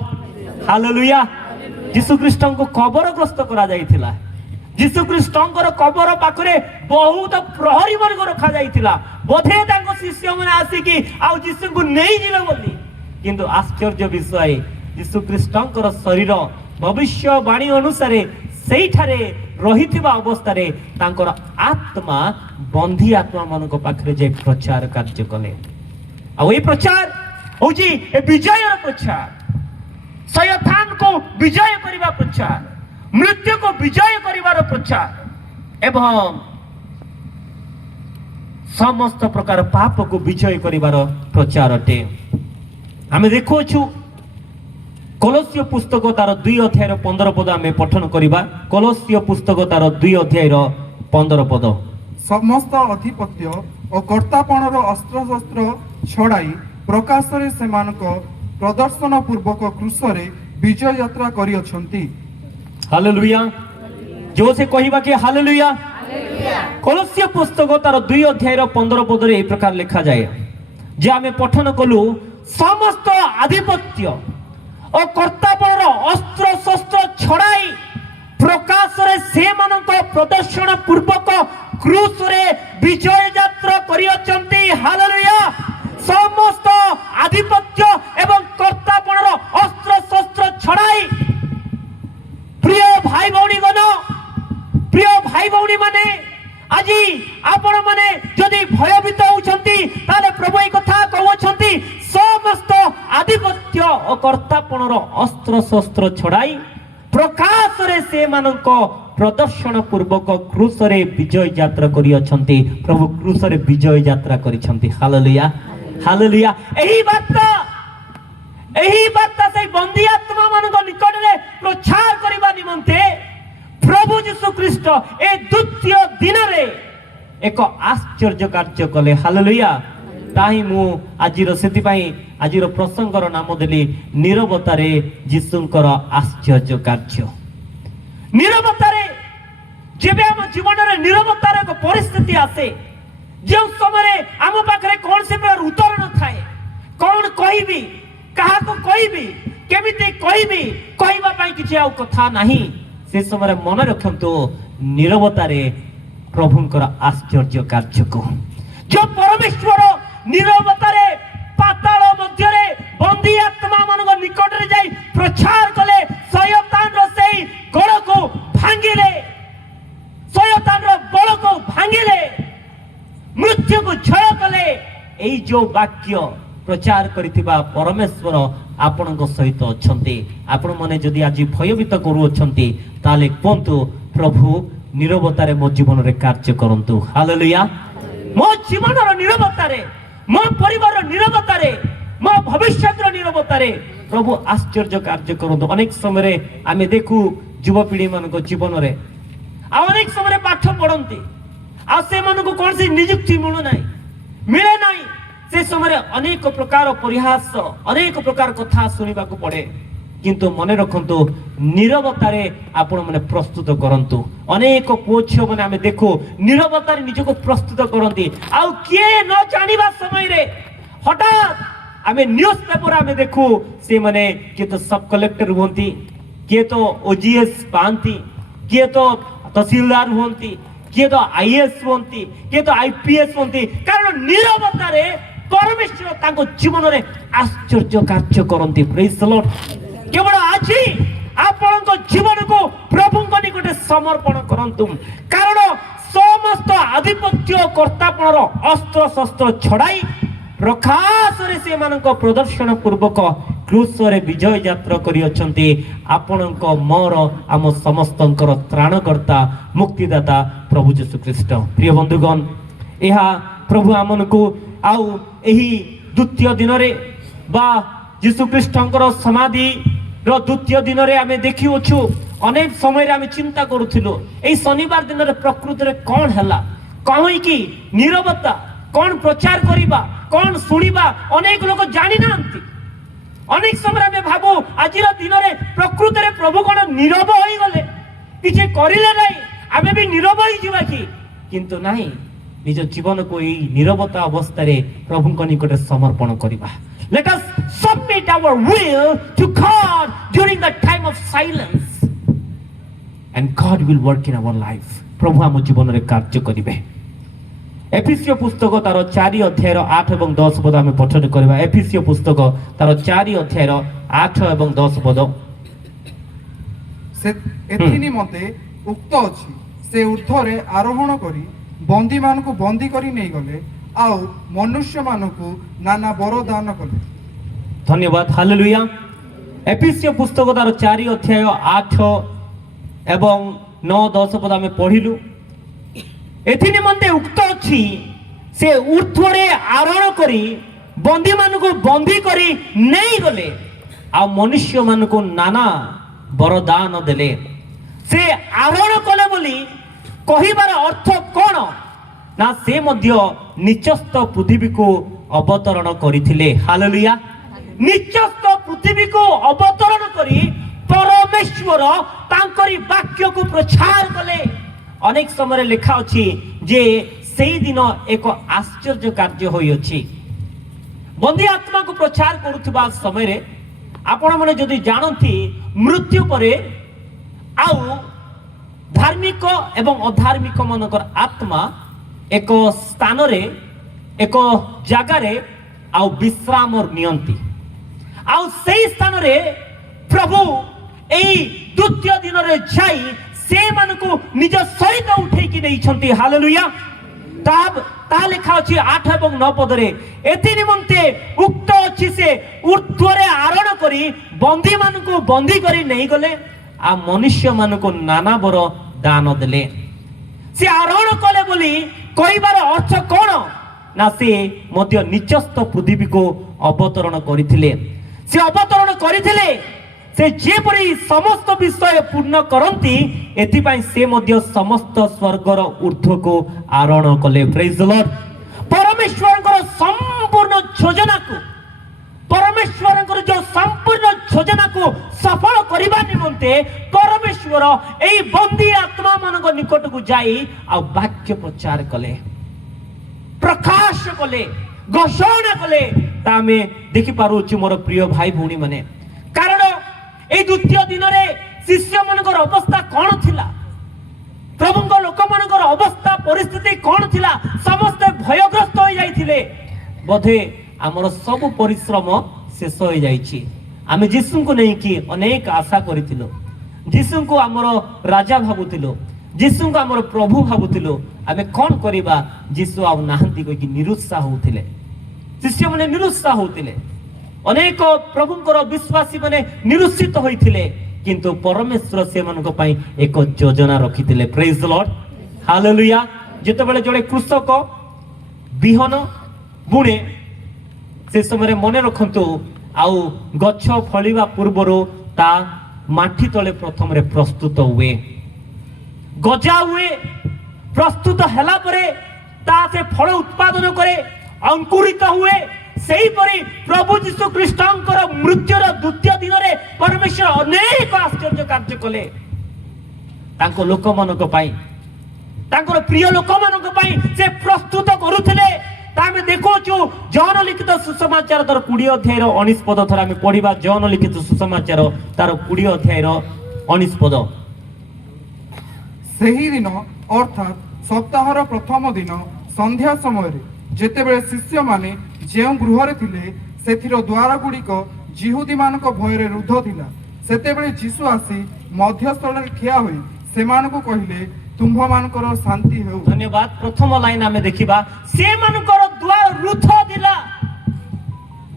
ହାଲେଲୁୟା। ଯୀଶୁ ଖ୍ରୀଷ୍ଟଙ୍କୁ କବରଗ୍ରସ୍ତ କରାଯାଇଥିଲା। ଯୀଶୁ ଖ୍ରୀଷ୍ଟଙ୍କର କବର ପାଖରେ ବହୁତ ପ୍ରହରୀ ମାନଙ୍କୁ ରଖାଯାଇଥିଲା। ବୋଧେ ତାଙ୍କ ଶିଷ୍ୟମାନେ ଆସିକି ଆଉ ଯୀଶୁଙ୍କୁ ନେଇଯିବେ ବୋଲି, କିନ୍ତୁ ଆଶ୍ଚର୍ଯ୍ୟ ବିଷୟ ଯୀଶୁ ଖ୍ରୀଷ୍ଟଙ୍କର ଶରୀର ଭବିଷ୍ୟବାଣୀ ଅନୁସାରେ ସେଇଠାରେ ରହିଥିବା ଅବସ୍ଥାରେ ତାଙ୍କର ଆତ୍ମା ବନ୍ଧୀ ଆତ୍ମା ମାନଙ୍କ ପାଖରେ ଯାଇ ପ୍ରଚାର କାର୍ଯ୍ୟ କଲେ। ଆଉ ଏଇ ପ୍ରଚାର ହଉଛି ଏ ବିଜୟର ପ୍ରଚାର, ଶୟତାନକୁ ବିଜୟ କରିବା ପ୍ରଚାର, ମୃତ୍ୟୁକୁ ବିଜୟ କରିବାର ପ୍ରଚାର ଏବଂ ସମସ୍ତ ପ୍ରକାର ପାପକୁ ବିଜୟ କରିବାର ପ୍ରଚାର ଅଟେ। ଆମେ ଦେଖୁଅଛୁ କଲୋସ୍ୟ ପୁସ୍ତକ ତାର 2 ଅଧ୍ୟାୟର 15 ପଦ ଆମେ ପଠନ କରିବା। କଲୋସ୍ୟ ପୁସ୍ତକ ତାର 2 ଅଧ୍ୟାୟର 15 ପଦ। ସମସ୍ତ ଅଧିପତ୍ୟ ଓ କର୍ତ୍ତାପଣର ଅସ୍ତ୍ରଶସ୍ତ୍ର ଛଡ଼ାଇ ପ୍ରକାଶରେ ସେମାନଙ୍କ ପ୍ରଦର୍ଶନ ପୂର୍ବକ କ୍ରୁଶରେ ବିଜୟ ଯାତ୍ରା କରିଅଛନ୍ତି। ହାଲେଲୁୟା। ଯୋଉ ସେ କହିବା କି ହାଲେଲୁୟା। କଲୋସ୍ୟ ପୁସ୍ତକ ତାର 2 ଅଧ୍ୟାୟର 15 ପଦରେ এই ପ୍ରକାର ଲେଖାଯାଏ ଯେ ଆମେ ପଠନ କଲୁ ସମସ୍ତ ଆଧିପତ୍ୟ ଓ କର୍ତ୍ତାପଣର ଅସ୍ତ୍ର ଶସ୍ତ୍ର ଛଡ଼ାଇ ପ୍ରକାଶରେ ସେମାନଙ୍କ ପ୍ରଦର୍ଶନ ପୂର୍ବକ କ୍ରୁଶରେ ବିଜୟ ଯାତ୍ରା କରିଅଛନ୍ତି। ହାଲେଲୁୟା। ସମସ୍ତ ଆଧିପତ୍ୟ ଏବଂ କର୍ତ୍ତାପଣର ଅସ୍ତ୍ର ଶସ୍ତ୍ର ଛଡ଼ାଇ ପ୍ରିୟ ଭାଇ ଭଉଣୀଗଣ, প্রিয় ভাই ভৌণী মানে আজি আপন মানে যদি ভয়ভীত হউছন্তি তাহলে প্রভু এই কথা কହୁছন্তি সমস্ত আধিপত্য ও কর্তাপণর অস্ত্র শস্ত্র ছড়াই প্রকাশরে সেମାନଙ୍କ প্রদর্শন পূর্বক ক্রুশরে বিজয় যাত্রা করিଅছন্তি। প্রভু ক্রুশরে বিজয় যাত্রা করিছন্তি। Hallelujah hallelujah. ଏହି ବାର୍ତ୍ତା সেই ବନ୍ଦୀ ଆତ୍ମା ମାନଙ୍କ ନିକଟରେ ପ୍ରଚାର କରିବା ନିମନ୍ତେ ପ୍ରଭୁ ଯୀଶୁ ଖ୍ରୀଷ୍ଟ ଏ ଦ୍ୱିତୀୟ ଦିନରେ ଏକ ଆଶ୍ଚର୍ଯ୍ୟ କାର୍ଯ୍ୟ କଲେ। ହାଲେଲୁୟା। ତାହିଁ ମୁଁ ଆଜିର ସେଥିପାଇଁ ଆଜିର ପ୍ରସଙ୍ଗର ନାମ ଦେଲି ନିରବତାରେ ଯୀଶୁଙ୍କର ଆଶ୍ଚର୍ଯ୍ୟ କାର୍ଯ୍ୟ। ନିରବତାରେ ଯେବେ ଆମ ଜୀବନରେ ନିରବତାର ଏକ ପରିସ୍ଥିତି ଆସେ, ଯେଉଁ ସମୟରେ ଆମ ପାଖରେ କୌଣସି ପ୍ରକାର ଉତ୍ତର ନଥାଏ, କଣ କହିବି, କାହାକୁ କହିବି, କେମିତି କହିବି, କହିବା ପାଇଁ କିଛି ଆଉ କଥା ନାହିଁ, ସେ ସମୟରେ ମନେ ରଖନ୍ତୁ ନିରବତାରେ ପ୍ରଭୁଙ୍କର ଆଶ୍ଚର୍ଯ୍ୟ କାର୍ଯ୍ୟକୁ। ଯୋଉ ପରମେଶ୍ୱର ନିରବତାରେ ପାତାଳ ମଧ୍ୟରେ ବନ୍ଦୀ ଆତ୍ମା ମାନଙ୍କ ନିକଟରେ ଯାଇ ପ୍ରଚାର କଲେ, ଶୟତାନର ସେଇ ଗୋଳକୁ ଭାଙ୍ଗିଲେ, ଶୟତାନର ବଳକୁ ଭାଙ୍ଗିଲେ, ମୃତ୍ୟୁକୁ ଜୟ କଲେ। ଏଇ ଯୋଉ ବାକ୍ୟ ପ୍ରଚାର କରିଥିବା ପରମେଶ୍ୱର ଆପଣଙ୍କ ସହିତ ଅଛନ୍ତି। ଆପଣମାନେ ଯଦି ଆଜି ଭୟଭୀତ କରୁଅଛନ୍ତି ତାହେଲେ କୁହନ୍ତୁ ପ୍ରଭୁ ନିରବତାରେ ମୋ ଜୀବନରେ କାର୍ଯ୍ୟ କରନ୍ତୁ। ହାଲେଲୁୟା। ମୋ ଜୀବନର ନିରବତାରେ, ମୋ ପରିବାରର ନିରବତାରେ, ମୋ ଭବିଷ୍ୟତର ନିରବତାରେ ପ୍ରଭୁ ଆଶ୍ଚର୍ଯ୍ୟ କାର୍ଯ୍ୟ କରନ୍ତୁ। ଅନେକ ସମୟରେ ଆମେ ଦେଖୁ ଯୁବପିଢ଼ି ମାନଙ୍କ ଜୀବନରେ ଆଉ ଅନେକ ସମୟରେ ପାଠ ପଢନ୍ତି ଆଉ ସେମାନଙ୍କୁ କୌଣସି ନିଯୁକ୍ତି ମିଳେ ନାହିଁ। ସେ ସମୟରେ ଅନେକ ପ୍ରକାର ପରିହାସ, ଅନେକ ପ୍ରକାର କଥା ଶୁଣିବାକୁ ପଡେ। କିନ୍ତୁ ମନେ ରଖନ୍ତୁ ନିରବତାରେ ଆପଣ ମାନେ ପ୍ରସ୍ତୁତ କରନ୍ତୁ। ଅନେକ ପୁଅ ଝିଅ ମାନେ ଆମେ ଦେଖୁ ନିରବତାରେ ନିଜକୁ ପ୍ରସ୍ତୁତ କରନ୍ତି। ଆଉ କିଏ ନ ଜାଣିବା ସମୟରେ ହଠାତ୍ ଆମେ ନ୍ୟୁଜ ପେପର ଆମେ ଦେଖୁ ସେମାନେ କିଏ ତ ସବ କଲେକ୍ଟର ହୁଅନ୍ତି, କିଏ ତ ଓଜିଏସ୍ ପାଆନ୍ତି, କିଏ ତ ତହସିଲଦାର ହୁଅନ୍ତି, କିଏ ତ ଆଇଏଏସ୍ ହୁଅନ୍ତି, କିଏ ତ ଆଇପିଏସ୍ ହୁଅନ୍ତି। କାରଣ ନିରବତାରେ ପରମେଶ୍ୱର ତାଙ୍କ ଜୀବନରେ ଆଶ୍ଚର୍ଯ୍ୟ କାର୍ଯ୍ୟ କରନ୍ତି। ପ୍ରେଜ୍ ଦ ଲର୍ଡ। କେବଳ ଆଜି ଆପଣଙ୍କ ଜୀବନକୁ ପ୍ରଭୁଙ୍କ ନିକଟରେ ସମର୍ପଣ କରନ୍ତୁ। କାରଣ ସମସ୍ତ ଆଧିପତ୍ୟ କର୍ତ୍ତାପଣର ଅସ୍ତ୍ର ଶସ୍ତ୍ର ଛଡ଼ାଇ ପ୍ରକାଶରେ ସେମାନଙ୍କ ପ୍ରଦର୍ଶନ ପୂର୍ବକ କ୍ରୁଶରେ ବିଜୟ ଯାତ୍ରା କରିଅଛନ୍ତି। ଆପଣଙ୍କ ମୋର ଆମ ସମସ୍ତଙ୍କର ତ୍ରାଣକର୍ତ୍ତା ମୁକ୍ତିଦାତା ପ୍ରଭୁ ଯୀଶୁ ଖ୍ରୀଷ୍ଟ। ପ୍ରିୟ ବନ୍ଧୁଗଣ, ଏହା ପ୍ରଭୁ ଆମମାନଙ୍କୁ ଆଉ ଏହି ଦ୍ୱିତୀୟ ଦିନରେ ବା ଯୀଶୁ ଖ୍ରୀଷ୍ଟଙ୍କର ସମାଧିର ଦ୍ୱିତୀୟ ଦିନରେ ଆମେ ଦେଖିଅଛୁ। ଅନେକ ସମୟରେ ଆମେ ଚିନ୍ତା କରୁଥିଲୁ ଏଇ ଶନିବାର ଦିନରେ ପ୍ରକୃତରେ କଣ ହେଲା, କାହିଁକି ନିରବତା, କଣ ପ୍ରଚାର କରିବା, କଣ ଶୁଣିବା, ଅନେକ ଲୋକ ଜାଣିନାହାନ୍ତି। ଅନେକ ସମୟରେ ଆମେ ଭାବୁ ଆଜିର ଦିନରେ ପ୍ରକୃତରେ ପ୍ରଭୁ କଣ ନୀରବ ହୋଇଗଲେ, କିଛି କରିଲେ ନାହିଁ, ଆମେ ବି ନୀରବ ହେଇଯିବା କି? କିନ୍ତୁ ନାହିଁ, ନିଜ ଜୀବନକୁ ଏଇ ନିରବତା ଅବସ୍ଥାରେ ପ୍ରଭୁଙ୍କ ନିକଟରେ ସମର୍ପଣ କରିବା। Let us submit our will to God during the time of silence and God will work in our life. ପ୍ରଭୁ ଆମ ଜୀବନରେ କାର୍ଯ୍ୟ କରିବେ। एफिसियो पुस्तक तार 4 अध्याय 8 और 10 पद आम पठन करवा। एफिसियो पुस्तक तार 4 अध्याय 8 और 10 पद। से एथि निमंते उक्त अछि से ऊर्ध्वरे आरोहण करी बंदी मानकु बंदी करी नहीं गले आउ मनुष्य मानकु नाना बर दान कले। धन्यवाद हालेलुया। एफिसियो पुस्तक तार 4 अध्याय 8 एवं 9 10 पद आम पढ़िलु। एथि निमंते उक्त अछि से ऊर्ध्वरे आरोहण करी बंदी मानकु बंदी करी नहीं गले आ मनुष्य मानकु नाना बरदान देले। से आरोहण कले बोली कहिबार अर्थ कोन ना से मध्य निचस्थ पृथ्वी को अवतरण करिथिले। हालेलुया। निचस्थ पृथ्वी को अवतरण करी परमेश्वर तांकरी वाक्य को प्रचार कले। अनेक समय लिखा अछि जे सेई दिन एक आश्चर्य कार्य होई अछि। बंदी आत्मा को प्रचार करुथबा समय रे आपण माने जदि जानती मृत्यु परे आउ धार्मिक एवं अधार्मिक मनकर आत्मा एक स्थान रे एक जगह रे आउ विश्राम नियंती आउ सेई स्थान रे प्रभु एई द्वितीय दिन रे जाई से मानकु निज सहित उठे कि नहीं छंती। हालेलुया। ता लिखा अछि 8 एवं 9 पद रे एथि निमंते उक्त अछि से ऊर्ध्वरे आरोहण करी बंदी मानकु बंदी करी नहीं गले आ मनुष्य मानकु नाना बर दान देले। से आरोहण कले बोली कहिबार अर्थ कोन ना से मध्य निचस्थ पृथ्वी को अवतरण करिथिले। से अवतरण करिथिले से जेपरि समस्त विषय पूर्ण करंती एथिपाई से मध्य समस्त स्वर्गर ऊर्ध्व को आरोहण कले। Praise the Lord. परमेश्वरଙ୍କର संपूर्ण योजना को परमेश्वरଙ୍କର जो संपूर्ण योजना को सफल करबा निमंते परमेश्वर एई बंदी आत्मा मानक निकट को जाई आ वाक्य प्रचार कले प्रकाश कले घोषणा कले। तामे देखि पारुछु मोर प्रिय भाई भौणी माने कारण ए द्वितीय दिन रे शिष्य मानकर अवस्था कौन थिला प्रभुଙ୍କ ଲୋକମାନଙ୍କର ଅବସ୍ଥା ପରିସ୍ଥିତି କଣ ଥିଲା ସମସ୍ତେ ଭୟଗ୍ରସ୍ତ ହୋଇ ଯାଇଥିଲେ। ବୋଧେ ଆମର ସବୁ ପରିଶ୍ରମ ଶେଷ ହୋଇ ଯାଇଛି। ଆମେ ଯୀଶୁଙ୍କୁ ନେଇକି ଅନେକ ଆଶା କରିଥିଲୁ। ଯୀଶୁଙ୍କୁ ଆମର ରାଜା ଭାବୁଥିଲୁ। ଯୀଶୁଙ୍କୁ ଆମର ପ୍ରଭୁ ଭାବୁଥିଲୁ। ଆମେ କଣ କରିବା ଯୀଶୁ ଆଉ ନାହାନ୍ତି କହିକି ନିରୁତ୍ସାହ ହେଉଥିଲେ। ଶିଷ୍ୟମାନେ ନିରୁତ୍ସାହ ହେଉଥିଲେ। ଅନେକ ପ୍ରଭୁଙ୍କର ବିଶ୍ୱାସୀ ମାନେ ନିରୁତ୍ସିତ ହୋଇଥିଲେ किंतु परमेश्वर से मानक पई एक योजना रखिथिले। Praise the lord. हालेलुया। जेतेबेले जड़े कृषक बिहन बुणे से समय मने रखंतु आउ गछ फलिबा पूर्वरो ता माटी तले प्रथम रे प्रस्तुत हुए गजा हुए प्रस्तुत हला परे ता से फल उत्पादन करे अंकुरित हुए। सेही परी प्रभु यीशु ख्रीष्टंकर मृत्युर द्वितीय दिन रे परमेश्वर अनेक आश्चर्य कार्य कले तांको लोक मानक पई तांकर प्रिय लोक मानक पई से प्रस्तुत करूथिले। तामे देखोछु जॉन लिखित सुसमाचार तार 20 अध्याय 19 पद थरा हम पढिबा। जॉन लिखित सुसमाचार तार 20 अध्याय 19 पद। सेही दिन अर्थात सप्ताहर प्रथम दिन संध्या समय रे जेतेबेले शिष्य माने जेउ गृह थिले सेथिर द्वार गुड़िक जिहुदी मानक भय रे रुद्ध थिला। सेतेबेले यीशु आसी मध्यस्थल रे ठिया होई सेमानकु कहिले तुम्भ मानकर शांति हेउ। धन्यवाद। प्रथम लाइन आमे देखिबा से मानकर द्वार रुद्ध थिला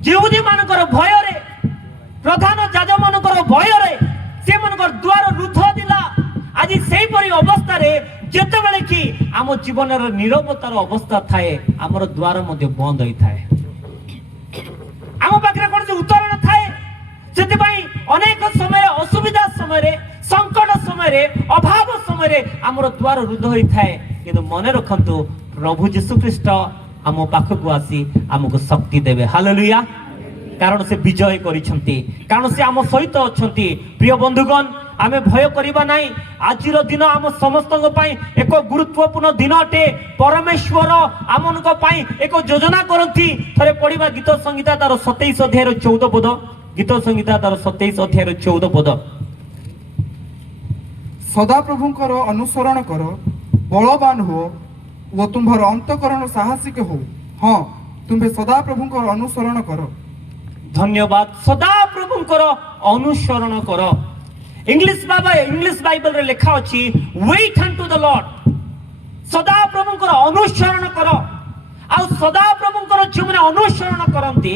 जिहुदी मानकर भय रे प्रधान जाज मानकर भय रे से मानकर द्वार रुद्ध थिला। आज सेही परी अवस्था रे जेतेबेले कि आम जीवन रे निरवतार अवस्था थाए हमर द्वार मध्ये बंद होई थाए आम पाखरे कोन जे उत्तर न थाए सेति पई अनेक समय असुविधा समय रे संकट समय रे अभाव समय रे हमर द्वार रुद्ध होई थाए किंतु मने रखंतु प्रभु यीशु ख्रीष्ट आम पाखकु आसी हमको शक्ति देबे। हालेलुया। कारण से विजय करिसंती कारण से आम सहित अछंती। प्रिय बंधुगण आमे भय करिबा नाही। आजिर दिन आम समस्तक पई एक गुरुत्वपूर्ण दिन अटे। परमेश्वर आमनक पई एक योजना करंती। थरे पढिबा गीत संगीता तार 27 अध्याय 14 पद। गीत संगीता तार 27 अध्याय 14 पद। सदा प्रभुंकर अनुसरण कर बलवान हो ଓ ତୁମ୍ଭର ଅନ୍ତଃକରଣ ସାହସିକ ହଉ। ହଁ, ତୁମ୍ଭେ ସଦାପ୍ରଭୁଙ୍କର ଅନୁସରଣ କର। ଧନ୍ୟବାଦ। ସଦା ପ୍ରଭୁଙ୍କର ଅନୁସରଣ କର। ଇଂଲିଶ ବାଇବଲରେ ଲେଖା ଅଛି ୱେଟ୍ unto the Lord। ସଦା ପ୍ରଭୁଙ୍କର ଅନୁସରଣ କର। ଆଉ ସଦା ପ୍ରଭୁଙ୍କର ଯେଉଁମାନେ ଅନୁସରଣ କରନ୍ତି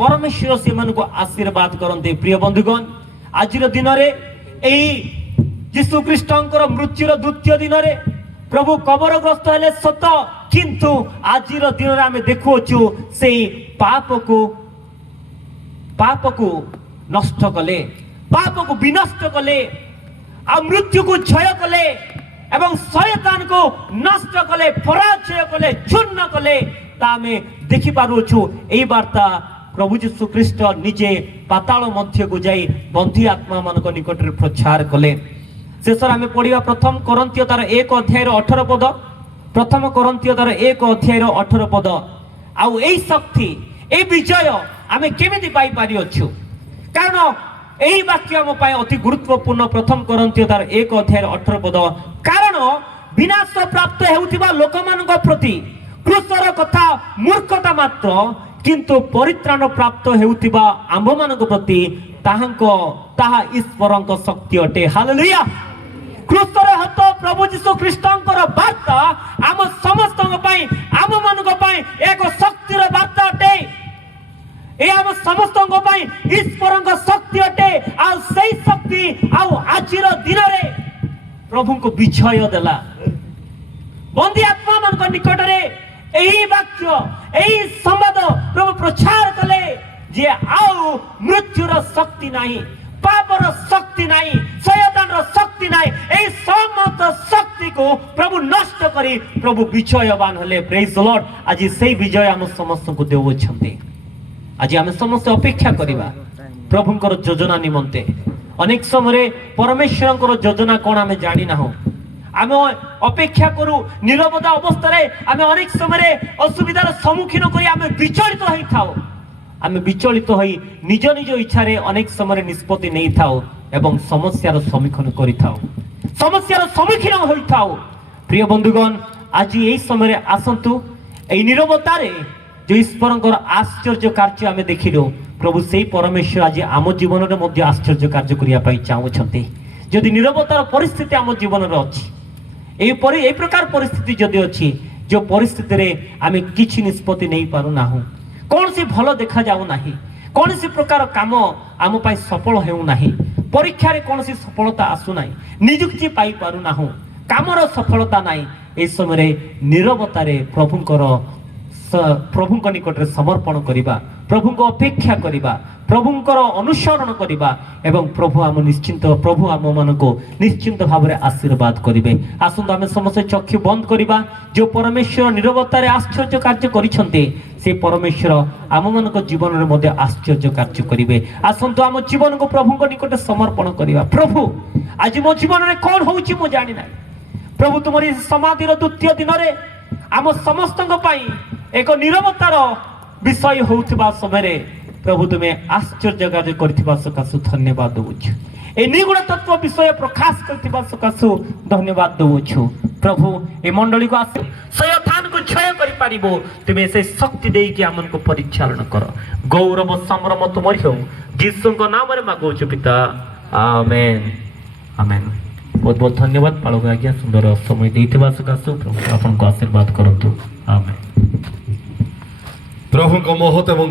ପରମେଶ୍ୱର ସେମାନଙ୍କୁ ଆଶୀର୍ବାଦ କରନ୍ତି। ପ୍ରିୟ ବନ୍ଧୁଗଣ, ଆଜିର ଦିନରେ ଏହି ଯୀଶୁ ଖ୍ରୀଷ୍ଟଙ୍କର ମୃତ୍ୟୁର ଦ୍ୱିତୀୟ ଦିନରେ ପ୍ରଭୁ କବରଗ୍ରସ୍ତ ହେଲେ ସତ, କିନ୍ତୁ ଆଜିର ଦିନରେ ଆମେ ଦେଖୁଅଛୁ ସେଇ ପାପକୁ ନଷ୍ଟ କଲେ, ପାପକୁ ବିନଷ୍ଟ କଲେ, ଆଉ ମୃତ୍ୟୁକୁ ଜୟ କଲେ ଏବଂ ଶୟତାନକୁ ନଷ୍ଟ କଲେ, ପରାଜୟ କଲେ, ଚୂର୍ଣ୍ଣ କଲେ। ତା ଆମେ ଦେଖିପାରୁଛୁ। ଏହି ବାର୍ତ୍ତା ପ୍ରଭୁ ଯୀଶୁ ଖ୍ରୀଷ୍ଟ ନିଜେ ପାତାଳ ମଧ୍ୟକୁ ଯାଇ ବନ୍ଦୀ ଆତ୍ମା ମାନଙ୍କ ନିକଟରେ ପ୍ରଚାର କଲେ। ଶେଷରେ ଆମେ ପଢିବା ପ୍ରଥମ କରନ୍ତୀୟ ତାର 1 ଅଧ୍ୟାୟର 18 ପଦ। ପ୍ରଥମ କରନ୍ତୀୟ ତାର 1 ଅଧ୍ୟାୟର 18 ପଦ। ଆଉ ଏହି ଶକ୍ତି, ଏହି ବିଜୟ ଆମେ କେମିତି ପାଇପାରିଅଛୁ? କାରଣ ଏହି ବାକ୍ୟ ଆମ ପାଇଁ ଅତି ଗୁରୁତ୍ୱପୂର୍ଣ୍ଣ। ପ୍ରଥମ କରନ୍ତୀୟ ତାର 1 ଅଧ୍ୟାୟର 18 ପଦ। କାରଣ ବିନାଶ ପ୍ରାପ୍ତ ହେଉଥିବା ଲୋକମାନଙ୍କ ପ୍ରତି କ୍ରୁଶର କଥା ମୂର୍ଖତା ମାତ୍ର, କିନ୍ତୁ ପରିତ୍ରାଣ ପ୍ରାପ୍ତ ହେଉଥିବା ଆମ୍ଭମାନଙ୍କ ପ୍ରତି ତାହା ଈଶ୍ୱରଙ୍କ ଶକ୍ତି ଅଟେ। ହାଲେଲୁୟା। କ୍ରୁଶର ହତ ପ୍ରଭୁ ଯୀଶୁ ଖ୍ରୀଷ୍ଟଙ୍କର ବାର୍ତ୍ତା ଆମ ସମସ୍ତଙ୍କ ପାଇଁ, ଆମମାନଙ୍କ ପାଇଁ ଏକ ଶକ୍ତିର ବାର୍ତ୍ତା ଅଟେ। ଏ ଆମ ସମସ୍ତଙ୍କ ପାଇଁ ଈଶ୍ୱରଙ୍କ ଶକ୍ତି ଅଟେ। ଆଉ ସେଇ ଶକ୍ତି ଆଉ ଆଜିର ଦିନରେ ପ୍ରଭୁଙ୍କୁ ବିଜୟ ଦେଲା। ବନ୍ଦୀ ଆତ୍ମା ମାନଙ୍କ ନିକଟରେ ଏହି ବାକ୍ୟ, ଏହି ସମ୍ବାଦ ପ୍ରଭୁ ପ୍ରଚାର କଲେ ଯେ ଆଉ ମୃତ୍ୟୁର ଶକ୍ତି ନାହିଁ, ପାପର ଶକ୍ତି ନାହିଁ, ଶୟତାନର ଶକ୍ତି ନାହିଁ। ଏହି ସମସ୍ତ ଶକ୍ତିକୁ ପ୍ରଭୁ ନଷ୍ଟ କରି ପ୍ରଭୁ ବିଜୟବାନ ହେଲେ। ପ୍ରେଜ୍ ଦ ଲର୍ଡ। ଆଜି ସେଇ ବିଜୟ ଆମ ସମସ୍ତଙ୍କୁ ଦେଉଅଛନ୍ତି। ଆଜି ଆମେ ସମସ୍ତେ ଅପେକ୍ଷା କରିବା ପ୍ରଭୁଙ୍କର ଯୋଜନା ନିମନ୍ତେ। ଅନେକ ସମୟରେ ପରମେଶ୍ୱରଙ୍କର ଯୋଜନା କ'ଣ ଆମେ ଜାଣିନାହୁଁ। ଆମେ ଅପେକ୍ଷା କରୁ ନିରବତା ଅବସ୍ଥାରେ। ଆମେ ଅନେକ ସମୟରେ ଅସୁବିଧାର ସମ୍ମୁଖୀନ କରି ଆମେ ବିଚଳିତ ହୋଇଥାଉ। ଆମେ ବିଚଳିତ ହୋଇ ନିଜ ଇଚ୍ଛାରେ ଅନେକ ସମୟରେ ନିଷ୍ପତ୍ତି ନେଇଥାଉ ଏବଂ ସମସ୍ୟାର ସମ୍ମୁଖୀନ କରିଥାଉ, ସମସ୍ୟାର ସମ୍ମୁଖୀନ ହୋଇଥାଉ। ପ୍ରିୟ ବନ୍ଧୁଗଣ, ଆଜି ଏହି ସମୟରେ ଆସନ୍ତୁ ଏହି ନିରବତାରେ যে ଈଶ୍ୱରଙ୍କର ଆଶ୍ଚର୍ଯ୍ୟ କାର୍ଯ୍ୟ ଆମେ ଦେଖିଲୁ, ପ୍ରଭୁ ସେଇ ପରମେଶ୍ୱର ଆଜି ଆମ ଜୀବନରେ ମଧ୍ୟ ଆଶ୍ଚର୍ଯ୍ୟ କାର୍ଯ୍ୟ କରିବା ପାଇଁ ଚାହୁଁଛନ୍ତି। ଯଦି ନିରବତାର ପରିସ୍ଥିତି ଆମ ଜୀବନରେ ଅଛି, এই প্রকার পরিস্থিতি যদি ଅଛି যে পরিস্থিতিরে আমি কিছু নিষ্পত্তি নেই পারুনাহু, কৌশি ভাল দেখা যাও নাহি, কৌশি প্রকার কাম আম পাই সফল হেউ নাহি, পরীক্ষার কৌশি সফলতা আসু নাই, নিযুক্তি পাই পারুনাহু, কামর সফলতা নাই। এই সময় নীরবতারে প্রভুঙ্ক নিকটরে সমর্পণ করিবা, প্রভুঙ্ক অপেক্ষা করিবা, প্রভুঙ্কর অনুসরণ করিবা এবং প্রভু আম মানকু নিশ্চিন্ত ভাবে আশীর্বাদ করিবে। আসুন আমি সমস্ত চক্ষু বন্ধ করিবা। যে পরমেশ্বর নীরবতারে আশ্চর্য কার্য করিছন্তি, সে পরমেশ্বর আম মানক জীবনের মধ্যে আশ্চর্য কার্য করিবে। আসন্তু আম জীবনকু প্রভুঙ্ক নিকটে সমর্পণ করিবা। প্রভু, আজ মো জীবନରେ কোন হউছি মো জানি নাই। প্রভু, তোমার সমাধির দ্বিতীয় দিନରେ আম সমস্তଙ୍କ ପାଇଁ ଏକ ନିରବତାର ବିଷୟ ହେଉଥିବା ସମୟରେ ପ୍ରଭୁ ତୁମେ ଆଶ୍ଚର୍ଯ୍ୟ କାର୍ଯ୍ୟ କରିଥିବା ସକାଶୁ ଧନ୍ୟବାଦ ଦେଉଛୁ। এই নিগুণ তত্ত্ব বিষয়ে প্রকাশ করতে সকাশু ধন্যবাদ দেউছু। প্রভু এই মন্ডলীকে আসে শয়তানକୁ জয় କରିପାରିବ, তুমি সেই শক্তি ଦେଇକି ଆମକୁ ପରିଚାଳନ କର। ଗୌରବ ସମ୍ଭ୍ରମ ତୁମରି ହେଉ, ଯୀଶୁଙ୍କ ନାମରେ ମାଗୁଛୁ ପିତା, ଆମେନ୍ ଆମେନ୍। ବହୁତ ବହୁତ ଧନ୍ୟବାଦ ପାଳକ ଆଜ୍ଞା, ସୁନ୍ଦର ସମୟ ଦେଇଥିବା ସକାଶୁ ପ୍ରଭୁ ଆପଣଙ୍କୁ ଆଶୀର୍ବାଦ କରନ୍ତୁ। ଆମେନ୍। ପ୍ରଭୁଙ୍କ ମହତ ଏବଂ